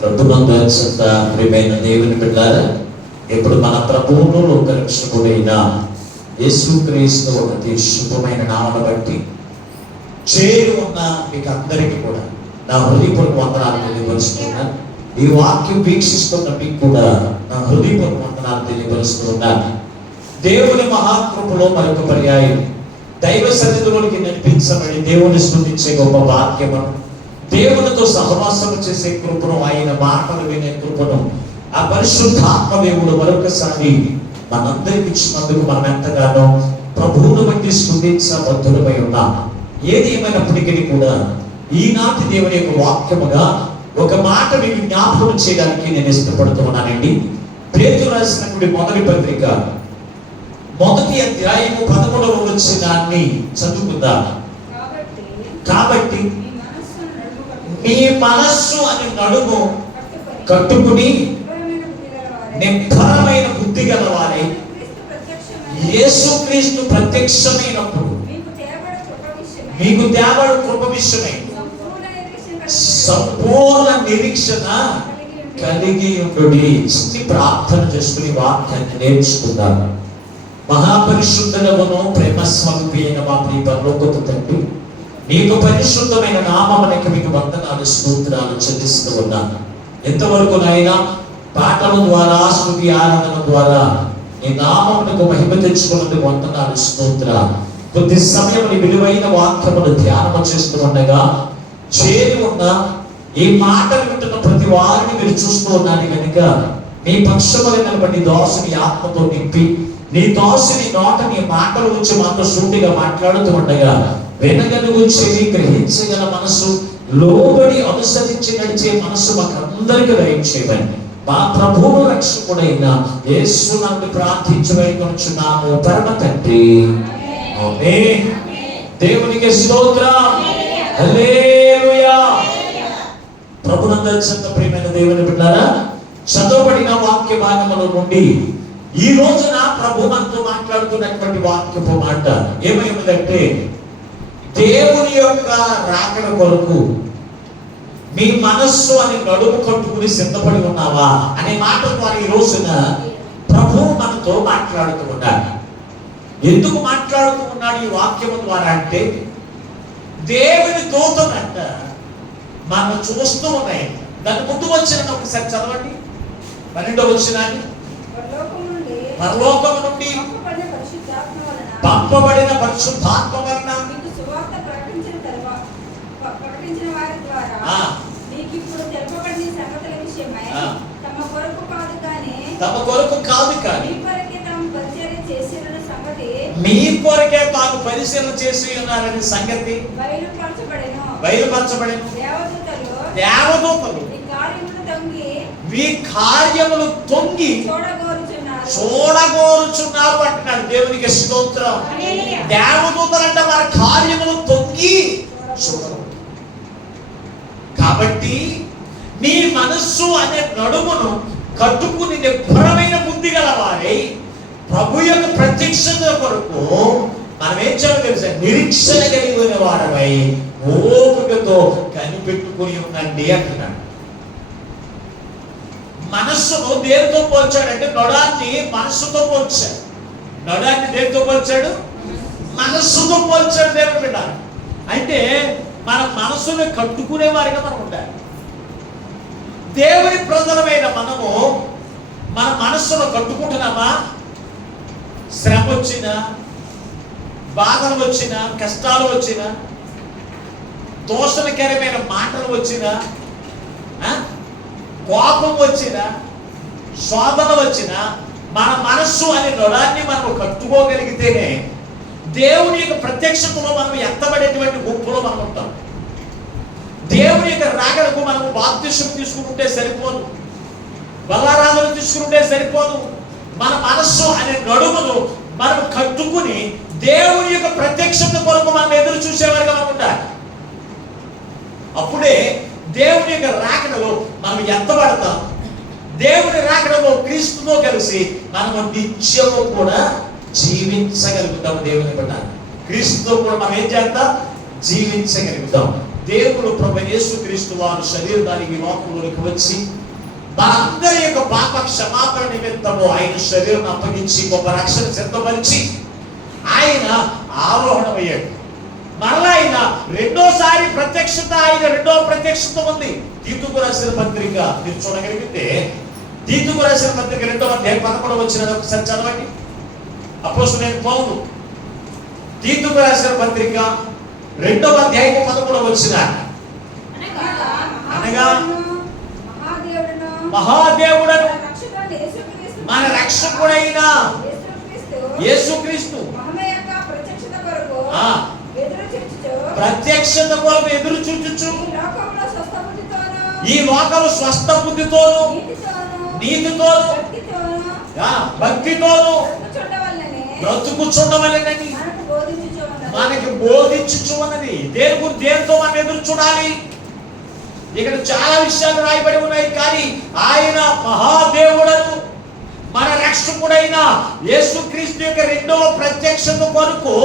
ప్రభునందు అత్యంత ప్రియమైన దేవుని బిడ్డలారా, ఇప్పుడు మన ప్రభువును లోకరక్షకుడైన యేసుక్రీస్తు అతి శుభమైన నామను బట్టి చేరి ఉన్న మీకు అందరికీ కూడా నా హృదయపూర్వక వందనాలు తెలియపరుస్తున్నాను. ఈ వాక్యం వీక్షిస్తున్న మీకు కూడా నా హృదయపూర్వక వందనాలు తెలియపరుస్తున్నాను. దేవుని మహాకృపలో మరొక పర్యాయం దైవ సన్నిధిలోకి నడిపించబడి దేవుని స్తుతించే గొప్ప వాక్యము, దేవునితో సహవాసం చేసే కృపను, ఆయన మాటలు వినే కృపను ఆ పరిశుద్ధాత్మ దేవుడు మరొకసారి మనందరికి ఇచ్చినందుకు మనం ఎంతగానో ప్రభువును బట్టి స్తుతించబద్ధులమై ఉన్నాం. ఏది ఏమైనప్పటికీ కూడా ఈనాటి దేవుని యొక్క వాక్యముగా ఒక మాట మీకు జ్ఞాపకం చేయడానికి నేను ఇష్టపడుతున్నానండి. పేతురు రాసినటువంటి మొదటి పత్రిక 1వ అధ్యాయము 13వ వచనాన్ని చదువుకుందాం. కాబట్టి మీ మనస్సు అనే నడుము కట్టుకుని నిబ్బరమైన బుద్ధి గలవారై యేసుక్రీస్తు ప్రత్యక్షమైనప్పుడు మీకు తేబడు కృప విషయమై సంపూర్ణ నిరీక్షణ కలిగి ఉండుడి. ప్రార్థన చేసుకుని వాక్యాన్ని నేర్చుకుందాం. మహాపరిశుద్ధులమును ప్రేమ స్వరూపి అయిన మా ప్రియ పరలోకపు తండ్రి, నీకు పరిశుద్ధమైన నామమునకు మీకు వందనాలు స్తోత్రాలు చెల్లిస్తూ ఉన్నాను. ఎంతవరకు నాయనా పాటల ద్వారా, స్తుతి ఆరాధన ద్వారా నీ నామమునకు మహిమ తెచ్చుకున్నందుకు వందనాలు స్తోత్రాలు. కొద్ది సమయం నీ విలువైన వాక్యమును ధ్యానం చేస్తూ ఉండగా చేరి ఉన్న ఈ మాటలు వింటున్న ప్రతి వారిని మీరు చూస్తూ ఉన్నాను కనుక నీ పక్షములు నిలబడి దోసుని ఆత్మతో నింపి నీ దోసుని నోట నీ మాటలు వచ్చి మాతో సూటిగా మాట్లాడుతూ ఉండగా వెనగలుగు చెవి, గ్రహించగల మనసు, లోబడి అనుసరించి నడిచే మనసు మాకందరికీ దయచేయమని మా ప్రభువు రక్షకుడైన యేసు నందు ప్రార్థించి వేడుకొనుచున్నాము పరమ తండ్రి. ఆమేన్. దేవునికి స్తోత్రం. హల్లెలూయా. ప్రభునందు అత్యంత ప్రియమైన దేవుని బిడ్డలారా, చదవబడిన వాక్య భాగముల నుండి ఈ రోజున ప్రభు మనతో మాట్లాడుతున్నటువంటి వాక్యపు మాట ఏమైందంటే, దేవుని యొక్క రాకడ కొరకు మీ మనస్సు అని నడుము కట్టుకుని సిద్ధపడి ఉన్నావా అనే మాట ద్వారా ఈ రోజున ప్రభు మనతో మాట్లాడుతూ ఉన్నాడు. ఎందుకు మాట్లాడుతూ ఉన్నాడు ఈ వాక్యము ద్వారా అంటే, దేవుని దూతలంట మనం చూస్తూ ఉన్నాయి. దాని ముందు వచ్చిన ఒకసారి చదవండి 12వ వచనాన్ని. పరలోకము నుండి పంపబడిన పరిశుద్ధాత్మ వలన తమ కొరకు కాదు కానీ మీ కొరకే తాను పరిశీలన చేసి ఉన్నారనే సంగతి బయలుపరచబడెను. దేవదూతలు మీ కార్యములు తొంగి చూడగోరుచున్నారు అంటున్నాడు. దేవునికి స్తోత్రం. దేవదూతలు అంటే మన కార్యములు తొంగి చూడరు. కాబట్టి నీ మనస్సు అనే నడుమును కట్టుకుని నిబ్బరమైన బుద్ధి గలవారై ప్రభు యొక్క ప్రత్యక్షత కొరకు మనం ఏం చేయాలో తెలుసా? నిరీక్షణ కలిగిన వారమై ఓపికతో కనిపెట్టుకుని ఉండండి అంటున్నాడు. మనస్సును దేనితో పోల్చాడంటే, నొడాన్ని మనస్సుతో పోల్చాడు. నొడాన్ని దేనితో పోల్చాడు? మనస్సుతో పోల్చాడు దేవుడు బిడ్డ. అంటే మన మనస్సును కట్టుకునే వారిగా మనం ఉండాలి. దేవుని ప్రజలమైన మనము మన మనస్సును కట్టుకుంటున్నామా? శ్రమ వచ్చినా, బాధలు వచ్చినా, కష్టాలు వచ్చినా, దోషణకరమైన మాటలు వచ్చినా, కోపం వచ్చినా, శోధన వచ్చినా, మన మనస్సు అనే నొడాన్ని మనం కట్టుకోగలిగితేనే దేవుని యొక్క ప్రత్యక్షతలో మనం ఎత్తబడేటువంటి గుంపులో మనం ఉంటాం. దేవుని యొక్క రాకడకు మనం బాప్తిస్మం తీసుకుంటే సరిపోదు, బలారాధన తీసుకుంటే సరిపోదు. మన మనస్సు అనే నడుమును మనం కట్టుకుని దేవుని యొక్క ప్రత్యక్షత కొరకు మనం ఎదురు చూసేవారుగా మనం ఉండాలి. అప్పుడే దేవుని యొక్క రాకడలో మనం ఎత్తబడతాం. దేవుని రాకడలో క్రీస్తుతో కలిసి మనము నిత్యము కూడా జీవించగలుగుతాం. దేవుని బిడ్డ, క్రీస్తుతో కూడా మనం ఏం చేద్దాం? జీవించగలుగుతాం. దేవుడు ప్రభు యేసుక్రీస్తు వారు శరీరానికి లోకంలోకి వచ్చి మనందరి యొక్క పాప క్షమాపణ నిమిత్తము ఆయన శరీరం అప్పగించి గొప్ప రక్షణ సిద్ధపరిచి ఆయన ఆరోహణమయ్యాడు. మరలా ఆయన రెండోసారి ప్రత్యక్షత, ఆయన రెండో ప్రత్యక్షత ఉంది. తీతుకు రాసిన పత్రిక మీరు చూడగలిగితే తీతుకు రాసిన పత్రిక 2వ అధ్యాయం 11వ వచనం ఒకసారి చదవండి. అపోస్తలుడైన పౌలు తీతుకు రాసిన పత్రిక 2వ అధ్యాయం 11వ వచనం, అనగా మహాదేవుడను మన రక్షకుడైన యేసుక్రీస్తు ప్రత్యక్షత కొరకు ఎదురు చూచుచు ఈ లోకము స్వస్థ బుద్ధితోను నీతితోను భక్తితోను బ్రతుకుచుండవలెనని మనకి బోధించుచున్నది. దేనితో మనం ఎదురు చూడాలి? ఇక్కడ చాలా విషయాలు రాయబడి ఉన్నాయి. కానీ ఆయన మహాదేవుడను మన రక్షకుడైన యేసుక్రీస్తు యొక్క రెండవ ప్రత్యక్షత కొరకు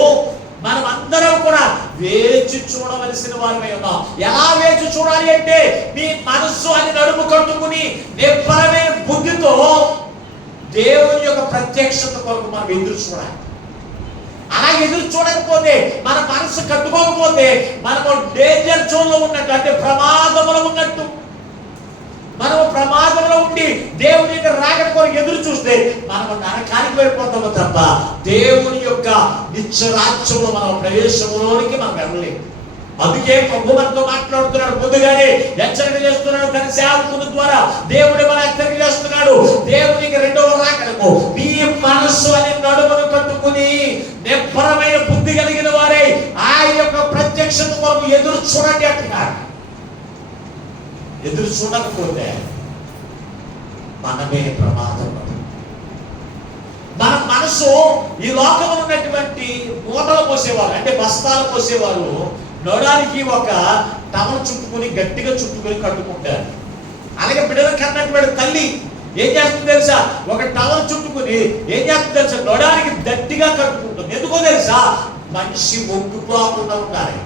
మనం అందరం కూడా వేచి చూడవలసిన వారమై ఉన్నాం. ఎలా వేచి చూడాలి అంటే నీ మనస్సు అని నడుము కట్టుకుని నిబ్బరమైన బుద్ధితో దేవుని యొక్క ప్రత్యక్షత కొరకు మనం ఎదురు చూడాలి. అలా ఎదురు చూడకపోతే, మన మనసు కట్టుకోకపోతే మనము డేంజర్ జోన్ లో ఉన్నట్టు, అంటే ప్రమాదంలో ఉన్నట్టు. మనము ప్రమాదంలో ఉండి దేవుని యొక్క రాకడ కొరకు ఎదురు చూస్తే మనము నరకానికి వెళ్ళిపోతాము తప్ప దేవుని యొక్క నిత్య రాజ్యంలో మనం ప్రవేశంలోనికి మనం వెళ్ళలేము. అందుకే ప్రభు మనతో మాట్లాడుతున్నాడు, ముందుగానే హెచ్చరిక చేస్తున్నాడు. తన సేవకుల ద్వారా దేవుడు మన హెచ్చరిక చేస్తున్నాడు. దేవునికి రెండవ రాకడకు మీ మనస్సు అని నడుమును కట్టుకుని నిబ్బరమైన బుద్ధి కలిగిన వారే ఆయన యొక్క ప్రత్యక్షత కొరకు ఎదురు చూడండి అంటున్నాడు. ఎదురు చూడకపోతే మనమే ప్రమాదం. మన మనసు ఈ లోకంలో ఉన్నటువంటి మూటలు పోసేవారు, అంటే బస్తాలు పోసేవారు నొడానికి ఒక టవల్ చుట్టుకుని గట్టిగా చుట్టుకుని కట్టుకుంటారు. అలాగే బిడ్డలు కన్నటువంటి తల్లి ఏం చేస్తుంది తెలుసా? ఒక టవల్ చుట్టుకుని ఏం చేస్తుంది తెలుసా? నొడానికి గట్టిగా కట్టుకుంటుంది. ఎందుకో తెలుసా? మనిషి వంగిపోకుండా ఉండాలి.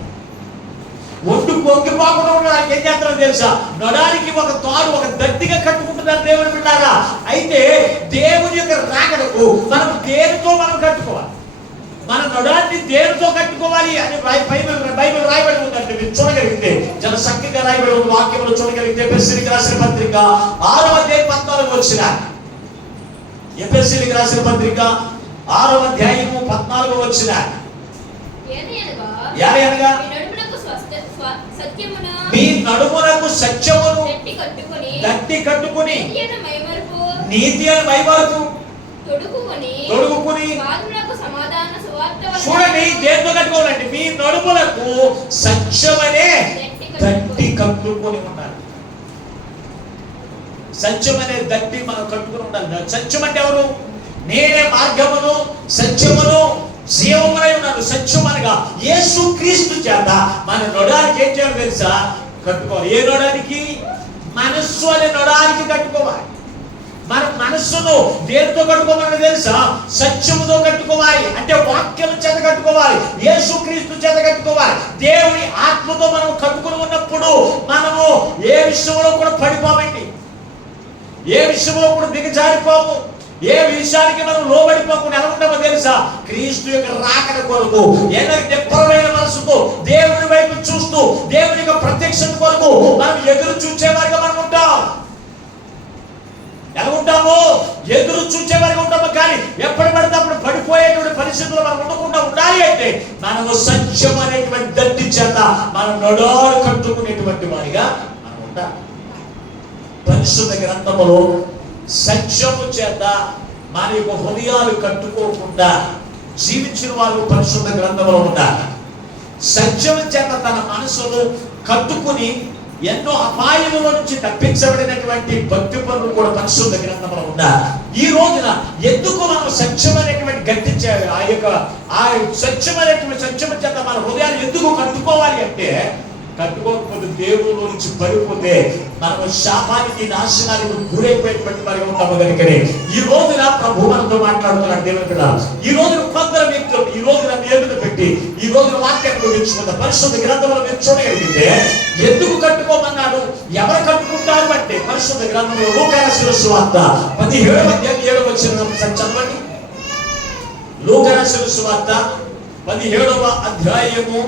వంగిపోకుండా ఉండడానికి ఏం చేస్తారో తెలుసా? నొడానికి ఒక తాడు, ఒక గట్టిగా కట్టుకుంటున్నారు దేవుని బిడ్డారా. అయితే దేవుని యొక్క రాకడకు మనం దేనితో మనం కట్టుకోవాలి? మన నొడాన్ని దేనితో కట్టుకోవాలి అని బైబిల్ రాయబడి ఉందంటే మీరు చూడగలిగితే, చాలా చక్కగా రాయబడి ఉంది వాక్యంలో చూడగలిగితే. ఎఫెసీయులకు రాసిన పత్రిక 6వ అధ్యాయం 14వ వచనం. ఎఫెసీయులకు రాసిన పత్రిక 6వ అధ్యాయం 14వ వచనం. ఏలయనగా మీ నడుమునకు సత్యమును గట్టి కట్టుకుని నీతి అని మైమరుపు తొడుగుకుని చూడండి. దేంతో కట్టుకోవాలంటే మీ నడుములకు సత్యమనే దట్టి కట్టుకొని ఉండాలి. సత్యమనే దట్టి మనం కట్టుకుని ఉండాలి. సత్యం అంటే ఎవరు? నేనే మార్గమును సత్యమును జీవమునై ఉన్నాను. సత్యం అనగా యేసుక్రీస్తు చేత మన నొడానికి ఏం చేయాలి తెలుసా? కట్టుకోవాలి. ఏ నొడానికి? మనస్సు అనే నొడానికి కట్టుకోవాలి. మన మనస్సును దేనితో కట్టుకోవాలని తెలుసా? సత్యముతో కట్టుకోవాలి. అంటే వాక్యం చేత కట్టుకోవాలి, యేసుక్రీస్తు చేత కట్టుకోవాలి. దేవుని ఆత్మతో మనం కట్టుకుని ఉన్నప్పుడు మనము ఏ విషయంలో కూడా పడిపోమండి, ఏ విషయంలో కూడా దిగజారిపోము, ఏ విషయానికి మనం లోబడిపోకుండా ఎలా ఉంటామో తెలుసా? క్రీస్తు యొక్క రాకడ కొరకు నిబ్బరమైన మనసుతో దేవుని వైపు చూస్తూ దేవుని యొక్క ప్రత్యక్షత కొరకు మనం ఎదురు చూచేవారిగా మనం ఉంటాం. ఎలా ఉంటామో? ఎదురు చూచేవారిగా ఉంటాము. కానీ ఎప్పుడు పడితే అప్పుడు పడిపోయేటువంటి పరిస్థితుల్లో మనం ఉండకుండా ఉండాలి అంటే మనము సత్యం అనేటువంటి దట్టి చేత మనం నొడాలు కట్టుకునేటువంటి వారిగా మనం ఉండాలి. పరిశుద్ధ గ్రంథములో సత్యము చేత మన యొక్క హృదయాలు కట్టుకోకుండా జీవించిన వాళ్ళు పరిశుద్ధ గ్రంథంలో ఉండాలి. సత్యము చేత తన మనసును కట్టుకుని ఎన్నో అపాయముల నుంచి తప్పించబడినటువంటి భక్తి పనులు కూడా పరిశుద్ధ గ్రంథంలో ఉండాలి. ఈ రోజున ఎందుకు మనం సత్యమైనటువంటి గట్టి ఆ సత్యమైనటువంటి సత్యము చేత మన హృదయాలు ఎందుకు కట్టుకోవాలి అంటే కట్టుకోకపోతే దేవుడు నుంచి పడిపోతే మనం శాపానికి నాశనానికి గురైపోయేటువంటి వారిగా ఉంటాము కనుకనే ఈ రోజున ప్రభు మనతో మాట్లాడుతున్నాడు. దేవుని పిల్ల ఈ రోజున కొందరు వ్యక్తులు ఈ రోజున ఎదుట పెట్టి ఈ రోజున వాక్యాన్ని ఎంచుకుంటా పరిశుద్ధ గ్రంథంలో మీరు చూడగలిగితే ఎందుకు కట్టుకోమన్నాడు, ఎవరు కట్టుకుంటారు అంటే పరిశుద్ధ గ్రంథంలో లూకాసు సువార్త 17వ చదవండి. లూకాసు సువార్త 17వ అధ్యాయము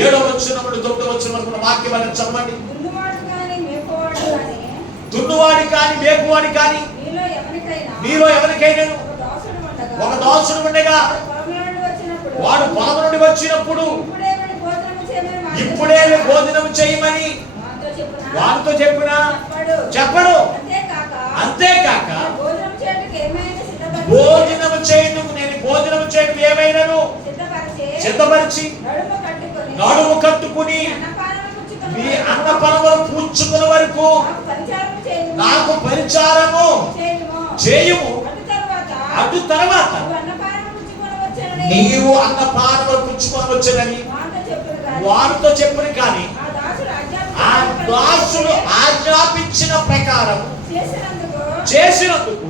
7వ వచనం నుండి 9వ వచనం వరకు వాక్యాన్ని చదవండి. దున్నువాడి కాని మేపువాడి కాని మీలో ఎవరికైనా ఒక దాసుడు ఉండగా వాడు పొలం నుండి వచ్చినప్పుడు ఇప్పుడే భోజనం చేయమని వాడితో చెప్పినా చెప్పడు. అంతేకాక భోజనం చేయడం నేను భోజనం చేయడం ఏమైనాను సిద్ధపరిచి నడుము కట్టుకుని మీ అన్నపానములు పూడ్చుకునే వరకు నాకు పరిచారము చేయము. అటు తర్వాత నీవు అన్నపానములు పుచ్చుకొని వచ్చానని వారితో చెప్పను. కానీ ఆ దాసుడు ఆజ్ఞాపించిన ప్రకారం చేసినందుకు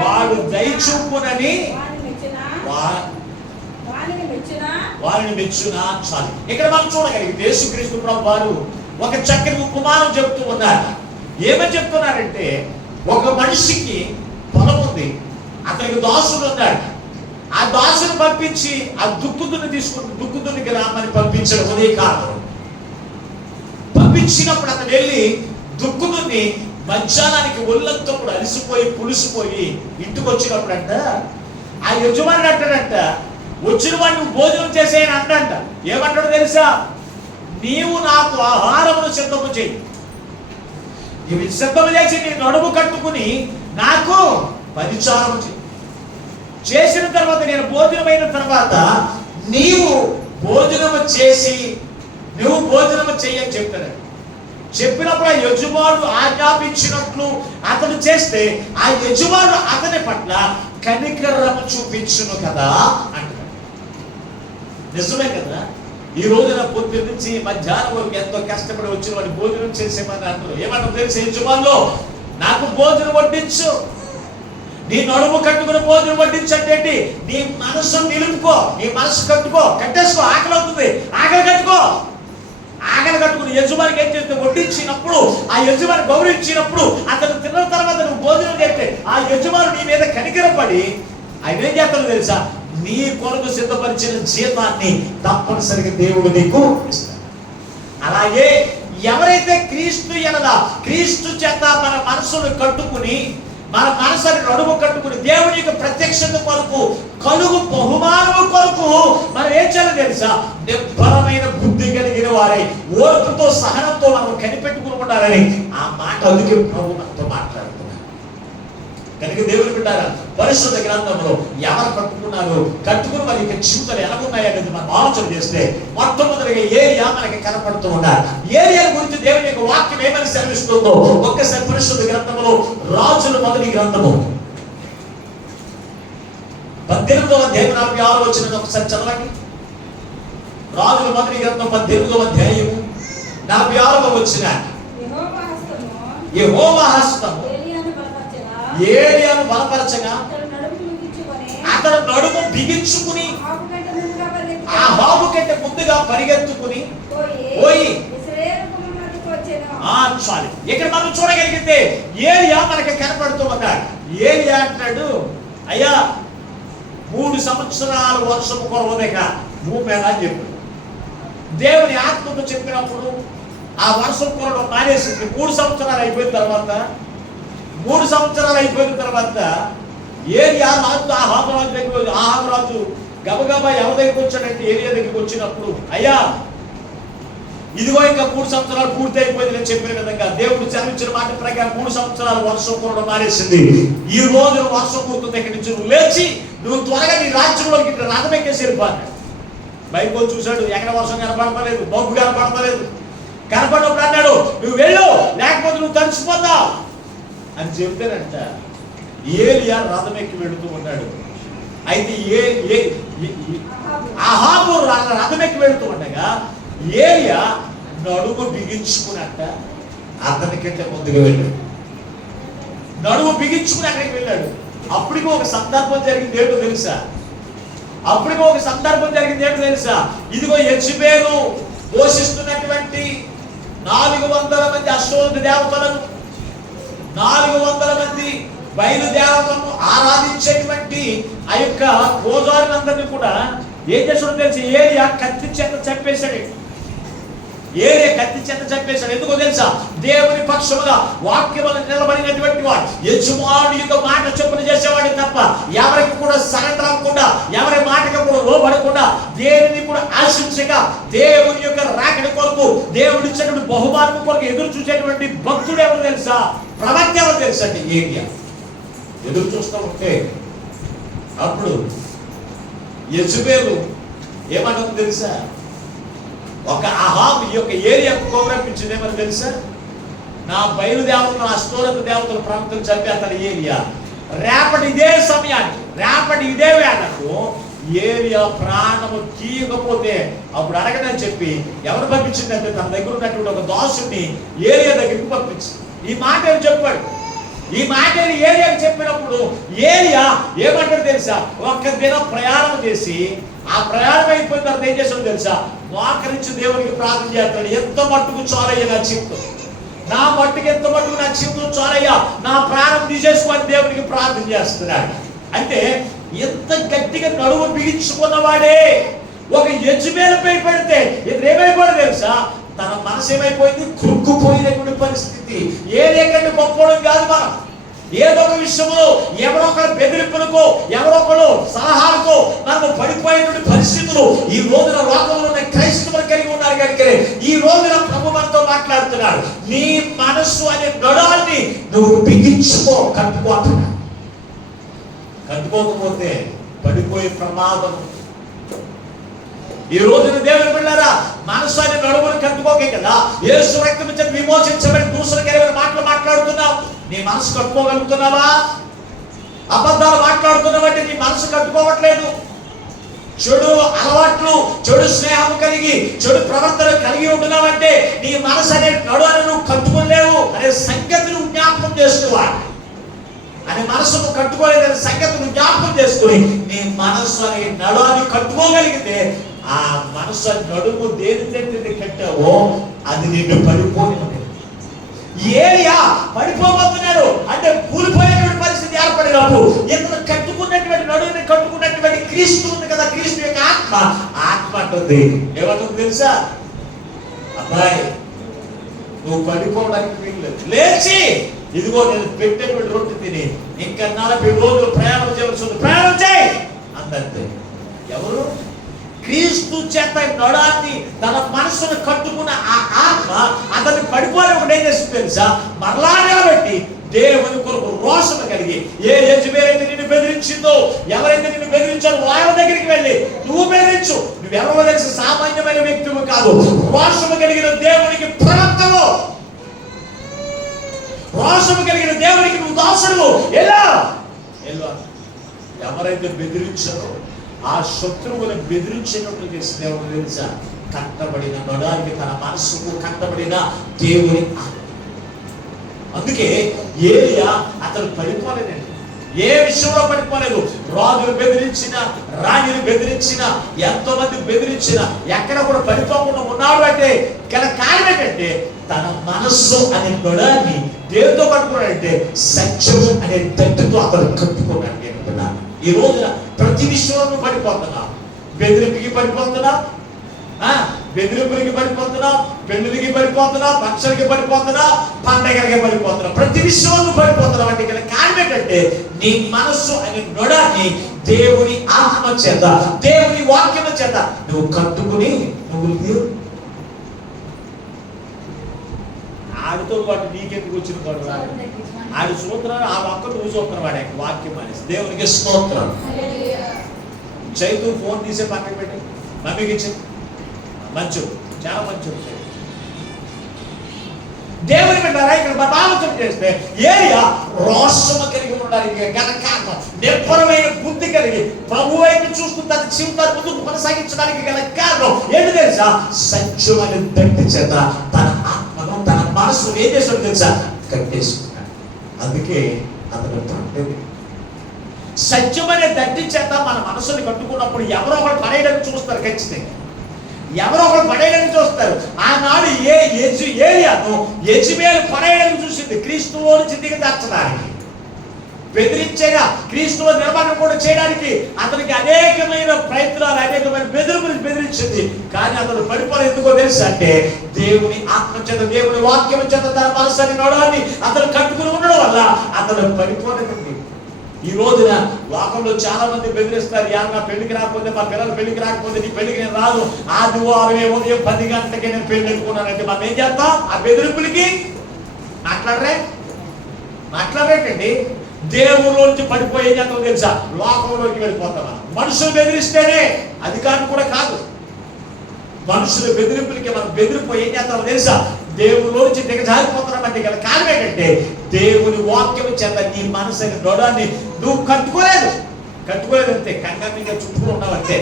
వాడు దయచూపునని వారిని మెచ్చునా చాలు. ఇక్కడ మనం చూడగలిగితే యేసుక్రీస్తు ప్రభువు వారు ఒక చక్కని ఉపమానం చెప్తూ ఉన్నారు. ఏమని చెప్తున్నారంటే ఒక మనిషికి పొలం ఉంది, అతనికి దాసుడు ఉన్నాడు. ఆ దాసును పంపించి ఆ దుక్కుదుని తీసుకుని దుక్కుదుని గ్రామాన్ని పంపించాడు. ఉదయకాలం పంపించినప్పుడు అతను వెళ్ళి దుక్కుదుని మధ్యాహ్నానికి ఒళ్ళంతా కూడా అలసిపోయి పులిసిపోయి ఇంటికి వచ్చినప్పుడు అంట ఆ యజమాని అంటాడంట, వచ్చిన వాడిని భోజనం చేసేయని అంట. ఏమంటాడు తెలుసా, నీవు నాకు ఆహారమును సిద్ధము చేయి, ఇవి సిద్ధము చేసి నీ నడుము కట్టుకుని నాకు పరిచారము చేయి. చేసిన తర్వాత నేను భోజనమైన తర్వాత నీవు భోజనము చేసి నువ్వు భోజనము చెయ్యని చెప్తాడు. చెప్పినప్పుడు ఆ యజమానుడు ఆజ్ఞాపించినట్లు అతను చేస్తే ఆ యజమానుడు అతని పట్ల కనికరము చూపించును కదా అంటాడు. నిజమే కదా. ఈ రోజున పొద్దు నుంచి మధ్యాహ్నం వరకు ఎంతో కష్టపడి వచ్చిన వాడిని భోజనం చేసేమని అంటారు. ఏమంటారు తెలిసి యజమానులు, నాకు భోజనం వడ్డించు, నీ నడుము కట్టుకుని భోజనం వడ్డించండి. నీ మనసు నిలుపుకో, నీ మనసు కట్టుకో, కట్టేసుకో. ఆకలి అవుతుంది, ఆకలి కట్టుకో. ఆకలి కట్టుకుని యజమానికి ఏం చేస్తే వడ్డించినప్పుడు ఆ యజమాని గౌరవించినప్పుడు అతను తిన్న తర్వాత నువ్వు భోజనం చేస్తే ఆ యజమాను నీ మీద కనికరపడి ఆయన ఏం చేస్తాడు తెలుసా, నీ కొరకు సిద్ధపరిచిన జీతాన్ని తప్పనిసరిగా దేవుడు నీకు ఇస్తాడు. అలాగే ఎవరైతే క్రీస్తు ఎనగా క్రీస్తు చేత మన మనసును కట్టుకుని మన మనసుని నడుము కట్టుకుని దేవుని యొక్క ప్రత్యక్షత కొరకు కలుగు బహుమానము కొరకు మనం ఏం చేయాలి తెలుసా, నిబ్బరమైన బుద్ధి కలిగిన వారై ఓర్పుతో సహనంతో మనం కనిపెట్టుకుని ఉండాలని ఆ మాట అందుకే ప్రభు మనతో మాట్లాడుతున్నారు. కనుక దేవుని బిడ్డారా, పరిశుద్ధ గ్రంథంలో ఎవరు కట్టుకున్నారు, కట్టుకుని వారి యొక్క జీవితాలు ఎలా ఉన్నాయనేది మనం ఆలోచన చేస్తే మొట్టమొదటిగా ఏరియా మనకి కనపడుతూ ఉన్నారు. ఏరియా గురించి దేవుని యొక్క వాక్యం ఏమని సెలవిస్తుందో ఒక్కసారి పరిశుద్ధ గ్రంథంలో రాజుల మొదటి గ్రంథము 18వ అధ్యాయం 46వ వచనం ఒకసారి చదవండి. రాజుల మొదటి గ్రంథం 18వ అధ్యాయము 46వ వచనం. యెహోవా హస్తము ఏలియాను బలపరచగా అతను నడుము బిగించుకుని ఆహాబు కంటే ముందుగా పరిగెత్తుకుని పోయి చాలు. ఇక్కడ మనం చూడగలిగితే ఏలియా మనకి కనపడుతూ ఉన్నాడు. ఏలియా అంటాడు, అయ్యా 3 సంవత్సరాలు వర్షము కురవలేక భూమి మీద అని చెప్పాడు. దేవుని ఆత్మతో చెప్పినప్పుడు ఆ వర్షం కురవడం మానేసింది. 3 సంవత్సరాలు అయిపోయిన తర్వాత ఏలియా రాజు ఆహాబు రాజు దగ్గర ఆహాబు రాజు గబగబా ఎవరి దగ్గరికి వచ్చాడంటే ఏలియా దగ్గరికి వచ్చినప్పుడు, అయ్యా ఇదిగో ఇంకా 3 సంవత్సరాలు పూర్తి అయిపోయింది నేను చెప్పిన విధంగా దేవుడు చదివించిన మాట ప్రకారం 3 సంవత్సరాలు వర్షం కురవడం మానేసింది. ఈ రోజు వర్షం కురుతుంది, ఇక్కడి నుంచి నువ్వు లేచి నువ్వు త్వరగా నీ రాజ్యంలోకి రథం ఎక్కేసి వెళ్ళిపోయాడు. బయటకు చూశాడు, ఎక్కడ వర్షం కనపడలేదు, బొగ్గు కనపడలేదు. కనపడినప్పుడు అన్నాడు, నువ్వు వెళ్ళు లేకపోతే నువ్వు తడిచిపోతావు అని చెప్తానంట. ఏలియా రథం ఎక్కి వెళుతూ ఉన్నాడు. అయితే ఆహాబు రథం ఎక్కి వెళుతూ ఉండగా ఏలియా నడుము బిగించుకున్నట్ట అతనికంటే ముందుగా వెళ్ళాడు. నడుము బిగించుకుని అక్కడికి వెళ్ళాడు. అప్పటికి ఒక సందర్భం జరిగింది ఏంటో తెలుసా? ఇదిగో యెజబెలు పోషిస్తున్నటువంటి 400 మంది అశ్వరుడు దేవతలను, 400 మంది బయలుదేవతలను ఆరాధించేటువంటి ఆ యొక్క పూజారులందరినీ కూడా ఏం చేస్తాడో తెలిసి ఏలియా కత్తి చేత చంపేశాడు. ఎందుకో తెలుసా? దేవుని పక్షముగా వాక్యములు నిలబడినటువంటి వాడు, యజమానుడి యొక్క మాట చొప్పున చేసేవాడు తప్ప ఎవరికి కూడా సరెండర్ అవ్వకుండా, ఎవరి మాటకి కూడా లోబడకుండా, దేనిని కూడా ఆశించగా దేవుని యొక్క రాకడి కొరకు, దేవుడి ఇచ్చినటువంటి బహుమానం కొరకు ఎదురు చూసేటువంటి భక్తుడు ఎవరు తెలుసా? ప్రవక్త ఎవరు తెలుసా? అంటే ఏలియా. ఎదురు చూస్తూ ఉంటే అప్పుడు యెజబెలు ఏమంటుందో తెలుసా? ఒక అహాబు ఈ యొక్క ఏలియాకు కోపరపించింది ఏమని తెలుసా? నా బయలుదేవతలు, అష్టోరక దేవతల ప్రవక్తలు చంపేస్తాడు ఏలియా. రేపటి ఇదే సమయానికి, రేపటి ఇదే వేళకు ఏలియా ప్రాణము తీయకపోతే అప్పుడు అడగడని చెప్పి ఎవరు పంపించిందంటే తన దగ్గర ఉన్నటువంటి ఒక దాసుని ఏలియా దగ్గరికి పంపించింది. ఈ మాట ఏం చెప్పాడు? ఈ మాట ఏలియాకి చెప్పినప్పుడు ఏలియా ఏమంటాడు తెలుసా? ఒక్క దినం ప్రయాణం చేసి ఆ ప్రయాణం అయిపోయిన తర్వాత ఏం చేస్తాడు తెలుసా? మోకరించి దేవునికి ప్రార్థన చేస్తాడు. ఎంత మట్టుకు చాలయ్యా నా జీవితం, నా మట్టుకు ఎంత మట్టుకు నా జీవితం చాలయ్యా, నా ప్రాణం తీసేసుకొని దేవునికి ప్రార్థన చేస్తున్నాడు. అంటే ఎంత గట్టిగా నడుము బిగించుకున్నవాడే ఒక యెజబెలుపై పెడితే ఏమైపోయాడు తెలుసా? తన మనసు ఏమైపోయింది? కృంగిపోయినటువంటి పరిస్థితి. ఏదేకంటే గొప్పడం కాదు, మనం ఏదో ఒక విషయంలో ఎవరో ఒకరు బెదిరింపులకో, ఎవరో ఒకరు సలహాలకో మనము పడిపోయేటువంటి పరిస్థితులు ఈ రోజున లోకంలో ఉన్న క్రైస్తవులు కలిగి ఉన్నారు. కనుక ఈ రోజున ప్రభు మనతో మాట్లాడుతున్నాడు. నీ మనస్సు అనే నడాన్ని నువ్వు బిగించుకో, కట్టుకోకపోతే పడిపోయే ప్రమాదం. ఈ రోజున దేవుని బిడ్డలారా, మనసు అనే నడుమును కట్టుకోకే కదా యేసు రక్తం ఇచ్చి విమోచించబడి దూసరకరమైన మాటలు మాట్లాడుతున్నావు. నీ మనసు కట్టుకోగలుగుతున్నావా? అబద్ధాలు మాట్లాడుతున్నావంటే నీ మనసు కట్టుకోవట్లేదు. చెడు అలవాట్లు, చెడు స్నేహం కలిగి, చెడు ప్రవర్తన కలిగి ఉంటున్నావంటే నీ మనసు అనే నడుమును నువ్వు కట్టుకోలేవు అనే సంగతిని జ్ఞాపకం చేసుకోవాలి. అనే మనసును కట్టుకోలేదనే సంగతిని జ్ఞాపకం చేసుకుని నీ మనసు అనే నడుముని కట్టుకోగలిగితే ఆ మనసు నడుము దేని కట్టావో అది నిన్ను పడిపోయినది. ఏలియా పడిపోబోతున్నాడు అంటే కూలిపోయేటువంటి పరిస్థితి ఏర్పడినప్పుడు ఇతను కట్టుకున్నటువంటి నడుముని కట్టుకున్నటువంటి క్రీస్తు ఉంది కదా, క్రీస్తు యొక్క ఆత్మ అంటుంది. ఏమంటుంది తెలుసా? అబ్బాయి, నువ్వు పడిపోవడానికి వీల్లేదు, లేచి ఇదిగో నేను పెట్టేటువంటి రొట్టె తిని ఇంకా 40 రోజులు ప్రయాణం చేయవలసి ఉంది, ప్రయాణం చేయి అందంతే. ఎవరు? క్రీస్తు చేత నడాన్ని తన మనసును కట్టుకున్న ఆ ఆత్మ అతన్ని పడిపోయి ఒకటి ఏం చేస్తుంది తెలుసా? మరలా నిలబెట్టి దేవుని కొరకు రోషము కలిగి, ఏ యెజబెలైతే నిన్ను బెదిరించిందో, ఎవరైతే నిన్ను బెదిరించారో వాళ్ళ దగ్గరికి వెళ్ళి నువ్వు బెదిరించు. నువ్వెవరో తెలిసి సామాన్యమైన వ్యక్తివి కాదు, రోషము కలిగిన దేవునికి ప్రవక్తవు, రోషము కలిగిన దేవునికి నువ్వు దాసుడు. ఎలా ఎవరైతే బెదిరించారో ఆ శత్రువుని బెదిరించినట్లు చేసి దేవుడు తెలుసా? కట్టబడిన నడానికి, తన మనసుకు కట్టబడిన దేవుని. అందుకే ఏలియా అతను పడిపోలేదండి. ఏ విషయంలో పడిపోలేదు. రాజులు బెదిరించిన, రాణిని బెదిరించిన, ఎంతో మంది బెదిరించిన ఎక్కడ కూడా పడిపోకుండా ఉన్నాడు. అంటే కారణం ఏంటంటే తన మనస్సు అనే నొడాన్ని దేవుతో కట్టుకున్నాడంటే సత్యము అనే తట్టుతో అతను కట్టుకున్నాడు. ఈ రోజున ప్రతి విషయంలో పడిపోతున్నా, బెదిరింపుకి పడిపోతున్నా, బెదిరింపులకి పడిపోతున్నా, పెళ్లికి పడిపోతున్నా, పక్షులకి పడిపోతున్నా, పండగలకి పడిపోతున్నా, ప్రతి విషయంలో పడిపోతున్నా. అంటే ఇక్కడ కారణం ఏంటంటే నీ మనస్సు అనే నొడాన్ని దేవుని ఆత్మ చేత, దేవుని వాక్యం చేత నువ్వు కట్టుకుని నువ్వు ఆడితో పాటు నీకెందుకు వచ్చిన వాడు? ఆడి సూత్రాలు ఆ ఒక్క నువ్వు సూత్రం వాడే వాక్యం అనేసి దేవునికి స్తోత్రం. చైతు ఫోన్ తీసే పక్కన పెట్టి మమ్మీకి ఇచ్చి మంచు, చాలా మంచి దేవుని బిడ్డలారా, ఇక్కడ మనం ఆలోచన చేస్తే ఏలియా రోషము కలిగి ఉండడానికి గల కారణం, నిబ్బరమైన బుద్ధి కలిగి ప్రభు వైపు చూస్తూ తన జీవితాన్ని ముందుకు కొనసాగించడానికి గల కారణం ఏంటి తెలుసా? సత్యమైన దండి చేత తన ఆత్మను, తన మనసును ఏం చేసాడు తెలుసా? కట్టేసుకున్నాడు. అందుకే అతను పండేది. సత్యమనే దండి చేత మన మనసుని కట్టుకున్నప్పుడు ఎవరో ఒకరు పడేయడానికి చూస్తారు, ఖచ్చితంగా ఎవరో ఒకరు పడేయడానికి చూస్తారు. ఆనాడు ఏలియాను యెజబెలు పడేయడానికి చూసింది, క్రీస్తులో నుంచి దిగజార్చడానికి, బెదిరించేగా క్రీస్తులో నిర్మాణం కూడా చేయడానికి అతనికి అనేకమైన ప్రయత్నాలు, అనేకమైన బెదిరింపులు బెదిరించింది. కానీ అతను పడిపోలేదు. ఎందుకో తెలుసు అంటే దేవుని ఆత్మ చేత, దేవుని వాక్యం చేత తన మనసుని నడవాలని అతను కట్టుకుని ఉండడం వల్ల అతను పడిపోలేదండి. ఈ రోజున లోకంలో చాలా మంది బెదిరిస్తారు, నా పెళ్లికి రాకపోతే, మా పిల్లల పెళ్లికి రాకపోతే నీ పెళ్లికి నేను రాదు, ఆదివారం ఉదయం 10 గంటలకి నేను పెళ్లి ఎక్కున్నానంటే మనం ఏం చేస్తాం? ఆ బెదిరింపులకి మాట్లాడరేటండి. దేవుళ్ళలోంచి పడిపోయి ఏం చేస్తాం తెలుసా? లోకంలోకి వెళ్ళిపోతామా? మనుషులు బెదిరిస్తేనే, అధికారులు కూడా కాదు, మనుషుల బెదిరింపులకి మనం బెదిరిపోయి ఏం చేస్తామో తెలుసా? దేవుళ్ళలోంచి దిగజారిపోతున్నామంటే గల కారణం ఏంటంటే దేవుని వాక్యం చేత నీ మనసుని నొడాన్ని నువ్వు కట్టుకోలేదు అంతే, కంగా చుట్టుకుని ఉన్నావంతే.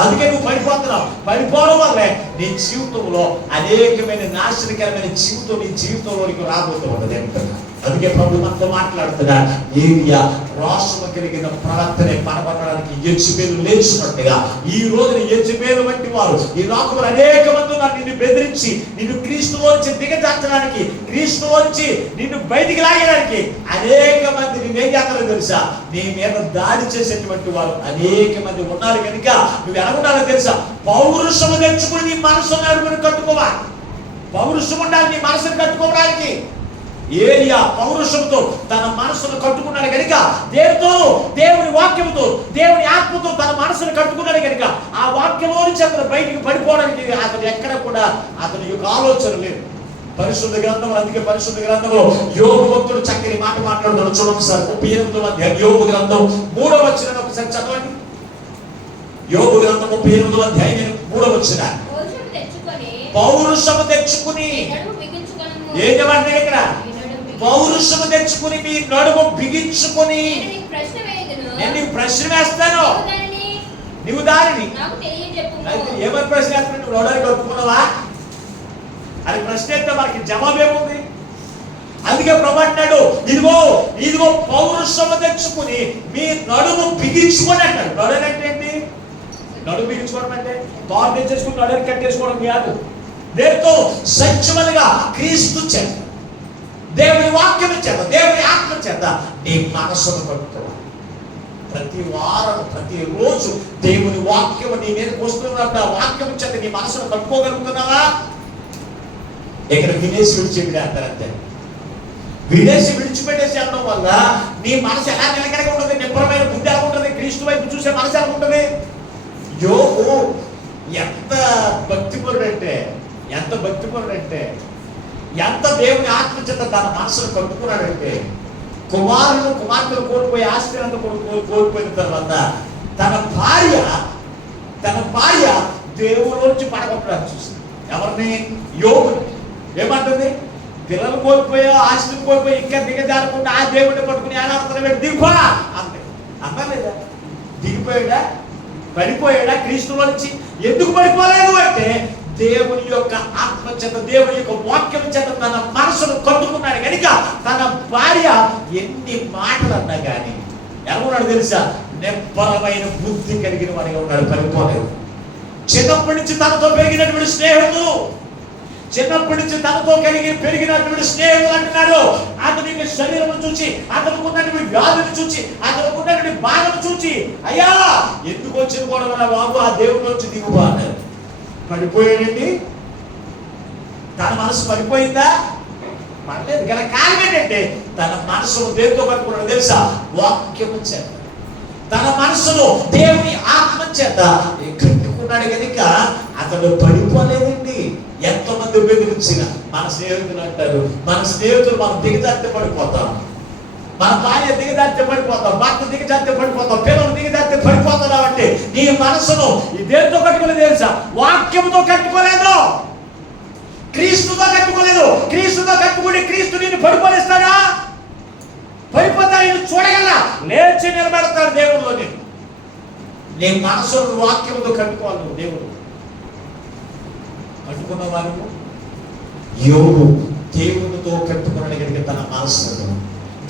అందుకే నువ్వు పడిపోతున్నావు. పడిపోవడం వల్లే నీ జీవితంలో అనేకమైన నాశనకరమైన జీవితం నీ జీవితంలోనికి రాబోతూ ఉన్నది అంటున్నా. అందుకే ప్రభు మనతో మాట్లాడుతున్నా, ఏలియా రోషము కలిగిన ప్రవర్తనే పడబట్టడానికి యెజబెలు లేచినట్టుగా ఈ రోజున యెజబెలు వంటి వారు ఈ లోకంలో అనేక మంది ఉన్నారు. నిన్ను బెదిరించి, నిన్ను క్రీస్తులోంచి దిగజార్చడానికి, క్రీస్తులోంచి నిన్ను బయటికి లాగడానికి అనేక మంది నువ్వేం చేస్తారో తెలుసా? నీ మీద దాడి చేసేటువంటి వారు అనేక మంది ఉన్నారు. కనుక నువ్వు ఎలా ఉండాలో తెలుసా? పౌరుషము తెచ్చుకుని నీ మనసును నడుమును కట్టుకోవాలి. పౌరుషం ఉండాలి నీ మనసును కట్టుకోవడానికి. ఏలియా పౌరుషంతో తన మనసును కట్టుకున్నాడు కనుక, దేవుని వాక్యంతో, దేవుని ఆత్మతో తన మనసును కట్టుకున్నాడు కనుక ఆ వాక్యంలో నుంచి అతను బయటికి పడిపోవడానికి అతను ఎక్కడ కూడా అతని యొక్క ఆలోచన లేదు. పరిశుద్ధ గ్రంథం, అందుకే పరిశుద్ధ గ్రంథంలో యోబు భక్తుడు చక్కని మాట మాట్లాడుతాడు. చూడండి సార్, 38వ అధ్యాయం యోబు గ్రంథం 3వ వచనం ఒకసారి చదవండి. యోబు గ్రంథం 38వ అధ్యాయం 3వ వచనం. పౌరుషము తెచ్చుకుని ఏం చెప్పండి ఇక్కడ? పౌరుషము తెచ్చుకుని మీ నడుము బిగించుకుని నేను నీకు ప్రశ్న వేస్తాను, నువ్వు దానిని ఏమని ప్రశ్న వేస్తాను? నువ్వు నోడానికి కట్టుకున్నావా అని ప్రశ్న అయితే మనకి జవాబు ఏముంది? అందుకే ప్రభు అంటాడు, ఇదిగో పౌరుషము తెచ్చుకుని మీ నడుము బిగించుకొని అంటాడు. నడుము అంటే ఏంటి? నడుము బిగించుకోవడం అంటే తాడు తెచ్చేసుకుని నడుము కట్టేసుకోవడం కాదు. దేంతో? సత్యముగా క్రీస్తు చేత, దేవుని వాక్యం చేత, దేవుని ఆత్మ చేత నీ మనసును కట్టుకోవాలి. ప్రతి వారం, ప్రతి రోజు దేవుని వాక్యం నీ మీదకి వస్తున్నప్పుడు ఆ వాక్యం చేత నీ మనసును కట్టుకోగలుగుతున్నావా? ఇక్కడ వినేసి విడిచిపెట్టేస్తారంతే. వినేసి విడిచిపెట్టేసి అనడం వల్ల నీ మనసు ఎలా నిలకడగా ఉంటుంది? నిబ్బరమైన బుద్ధి ఎలా ఉంటుంది? క్రీస్తు వైపు చూసే మనసు ఎలా ఉంటుంది? యోబు ఎంత భక్తిపరుడంటే, ఎంత దేవుని ఆత్మ చేత తన మనసును కట్టుకున్నాడంటే, కుమార్తెలు కోల్పోయి ఆస్తి అంతా కోల్పోయిన తర్వాత తన భార్య దేవులోంచి పడగొట్టడానికి చూసింది. ఎవరిని? యోబుని. ఏమంటుంది? పిల్లలు కోల్పోయా, ఆస్తిని కోల్పోయి ఇంకా దిగజారకుండా ఆ దేవుడిని పట్టుకుని ఆనాడుతున్న దిగిపోడా అంతే. అన్నా లేదా? దిగిపోయాడా? పడిపోయాడా క్రీస్తులో నుంచి? ఎందుకు పడిపోలేదు అంటే దేవుని యొక్క ఆత్మ చేత, దేవుని యొక్క వాక్యం చేత తన మనసును కట్టుకున్నాడు కనుక తన భార్య ఎన్ని మాటలు అన్నా కానీ ఎవరున్నాడు తెలుసా? నిబ్బరమైన బుద్ధి కలిగిన వాడిగా ఉన్నాడు, పడిపోలేదు. చిన్నప్పటి నుంచి తనతో పెరిగినటువంటి స్నేహితులు, చిన్నప్పటి నుంచి తనతో పెరిగినటువంటి స్నేహితులు అంటున్నాడు, అతని శరీరం చూచి, అతనికి ఉన్నటువంటి వ్యాధిని చూచి, అతనికి ఉన్నటువంటి బాధను చూచి, అయ్యా ఎందుకు వచ్చిన కూడా బాబు ఆ దేవుడి నుంచి దిగుబా అన్నారు. పడిపోయాడండి. తన మనసు పడిపోయిందా? పడలేదు. గల కారణం ఏంటంటే తన మనసును దేనితో కట్టుకున్నాడు తెలుసా? వాక్యము చేత, తన మనసును దేవుని ఆత్మ చేత కట్టుకున్నాడు కనుక అతడు పడిపోలేదండి. ఎంతమంది బెదిరించిన మన స్నేహితులు అంటారు, మన స్నేహితులు మనం దిగజారితే పడిపోతాం, మన భార్య దిగజారితే పడిపోతాం, భర్త దిగజారితే పడిపోతాం, పిల్లలు దిగజారితే పడిపోతున్నావు అంటే నీ మనసును ఈ దేనితో కట్టుకోలేదు తెలుసా? వాక్యంతో కట్టుకోలేదు, క్రీస్తుతో కట్టుకోలేదు. క్రీస్తుతో కట్టుకుని క్రీస్తు నిన్ను పడిపోనిస్తాడా? పడిపోతా నేను చూడగల లేచి నిలబెడతాడు దేవుడిలో. నీ మనసును వాక్యంతో కట్టుకోవాలి నువ్వు. దేవుడు కట్టుకున్న వారు యోగు దేవునితో కట్టుకున్నాడు కనుక తన మనస్సును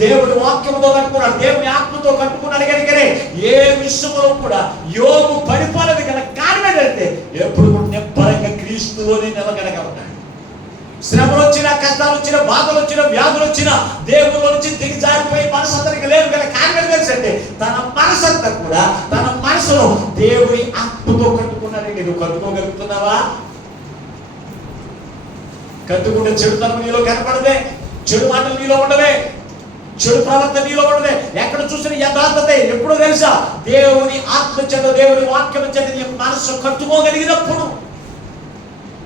దేవుడి వాక్యంతో కట్టుకున్నాడు, దేవుని ఆత్మతో కట్టుకున్నాడు కనుకనే ఏ విషయంలో కూడా యోగు పడిపోలేదు కనుక కారణం ఏంటంటే ఎప్పుడు కూడా నిబ్బరంగా క్రీస్తులోనే నిలగడగలన్నాడు. శ్రమలు వచ్చినా, కష్టాలు వచ్చినా, బాధలు వచ్చినా, వ్యాధులు వచ్చినా దేవుళ్ళ నుంచి దిగజారిపోయి మనసు అతనికి లేదు కనుక కారణం తెలుసంటే తన మనసు అంతా కూడా తన మనసును దేవుని ఆత్మతో కట్టుకున్నాడు. నువ్వు కట్టుకోగలుగుతున్నావా? కట్టుకుంటే చెడుతనం నీలో కనపడదే, చెడు మాటలు నీలో ఉండవే, చెడు ప్రవర్తన నీలో ఉండదే. ఎక్కడ చూసిన యథార్థత ఎప్పుడో తెలుసా? దేవుని ఆత్మ చేత, దేవుని వాక్యం చేత నీ మనసు కట్టుకోగలిగినప్పుడు.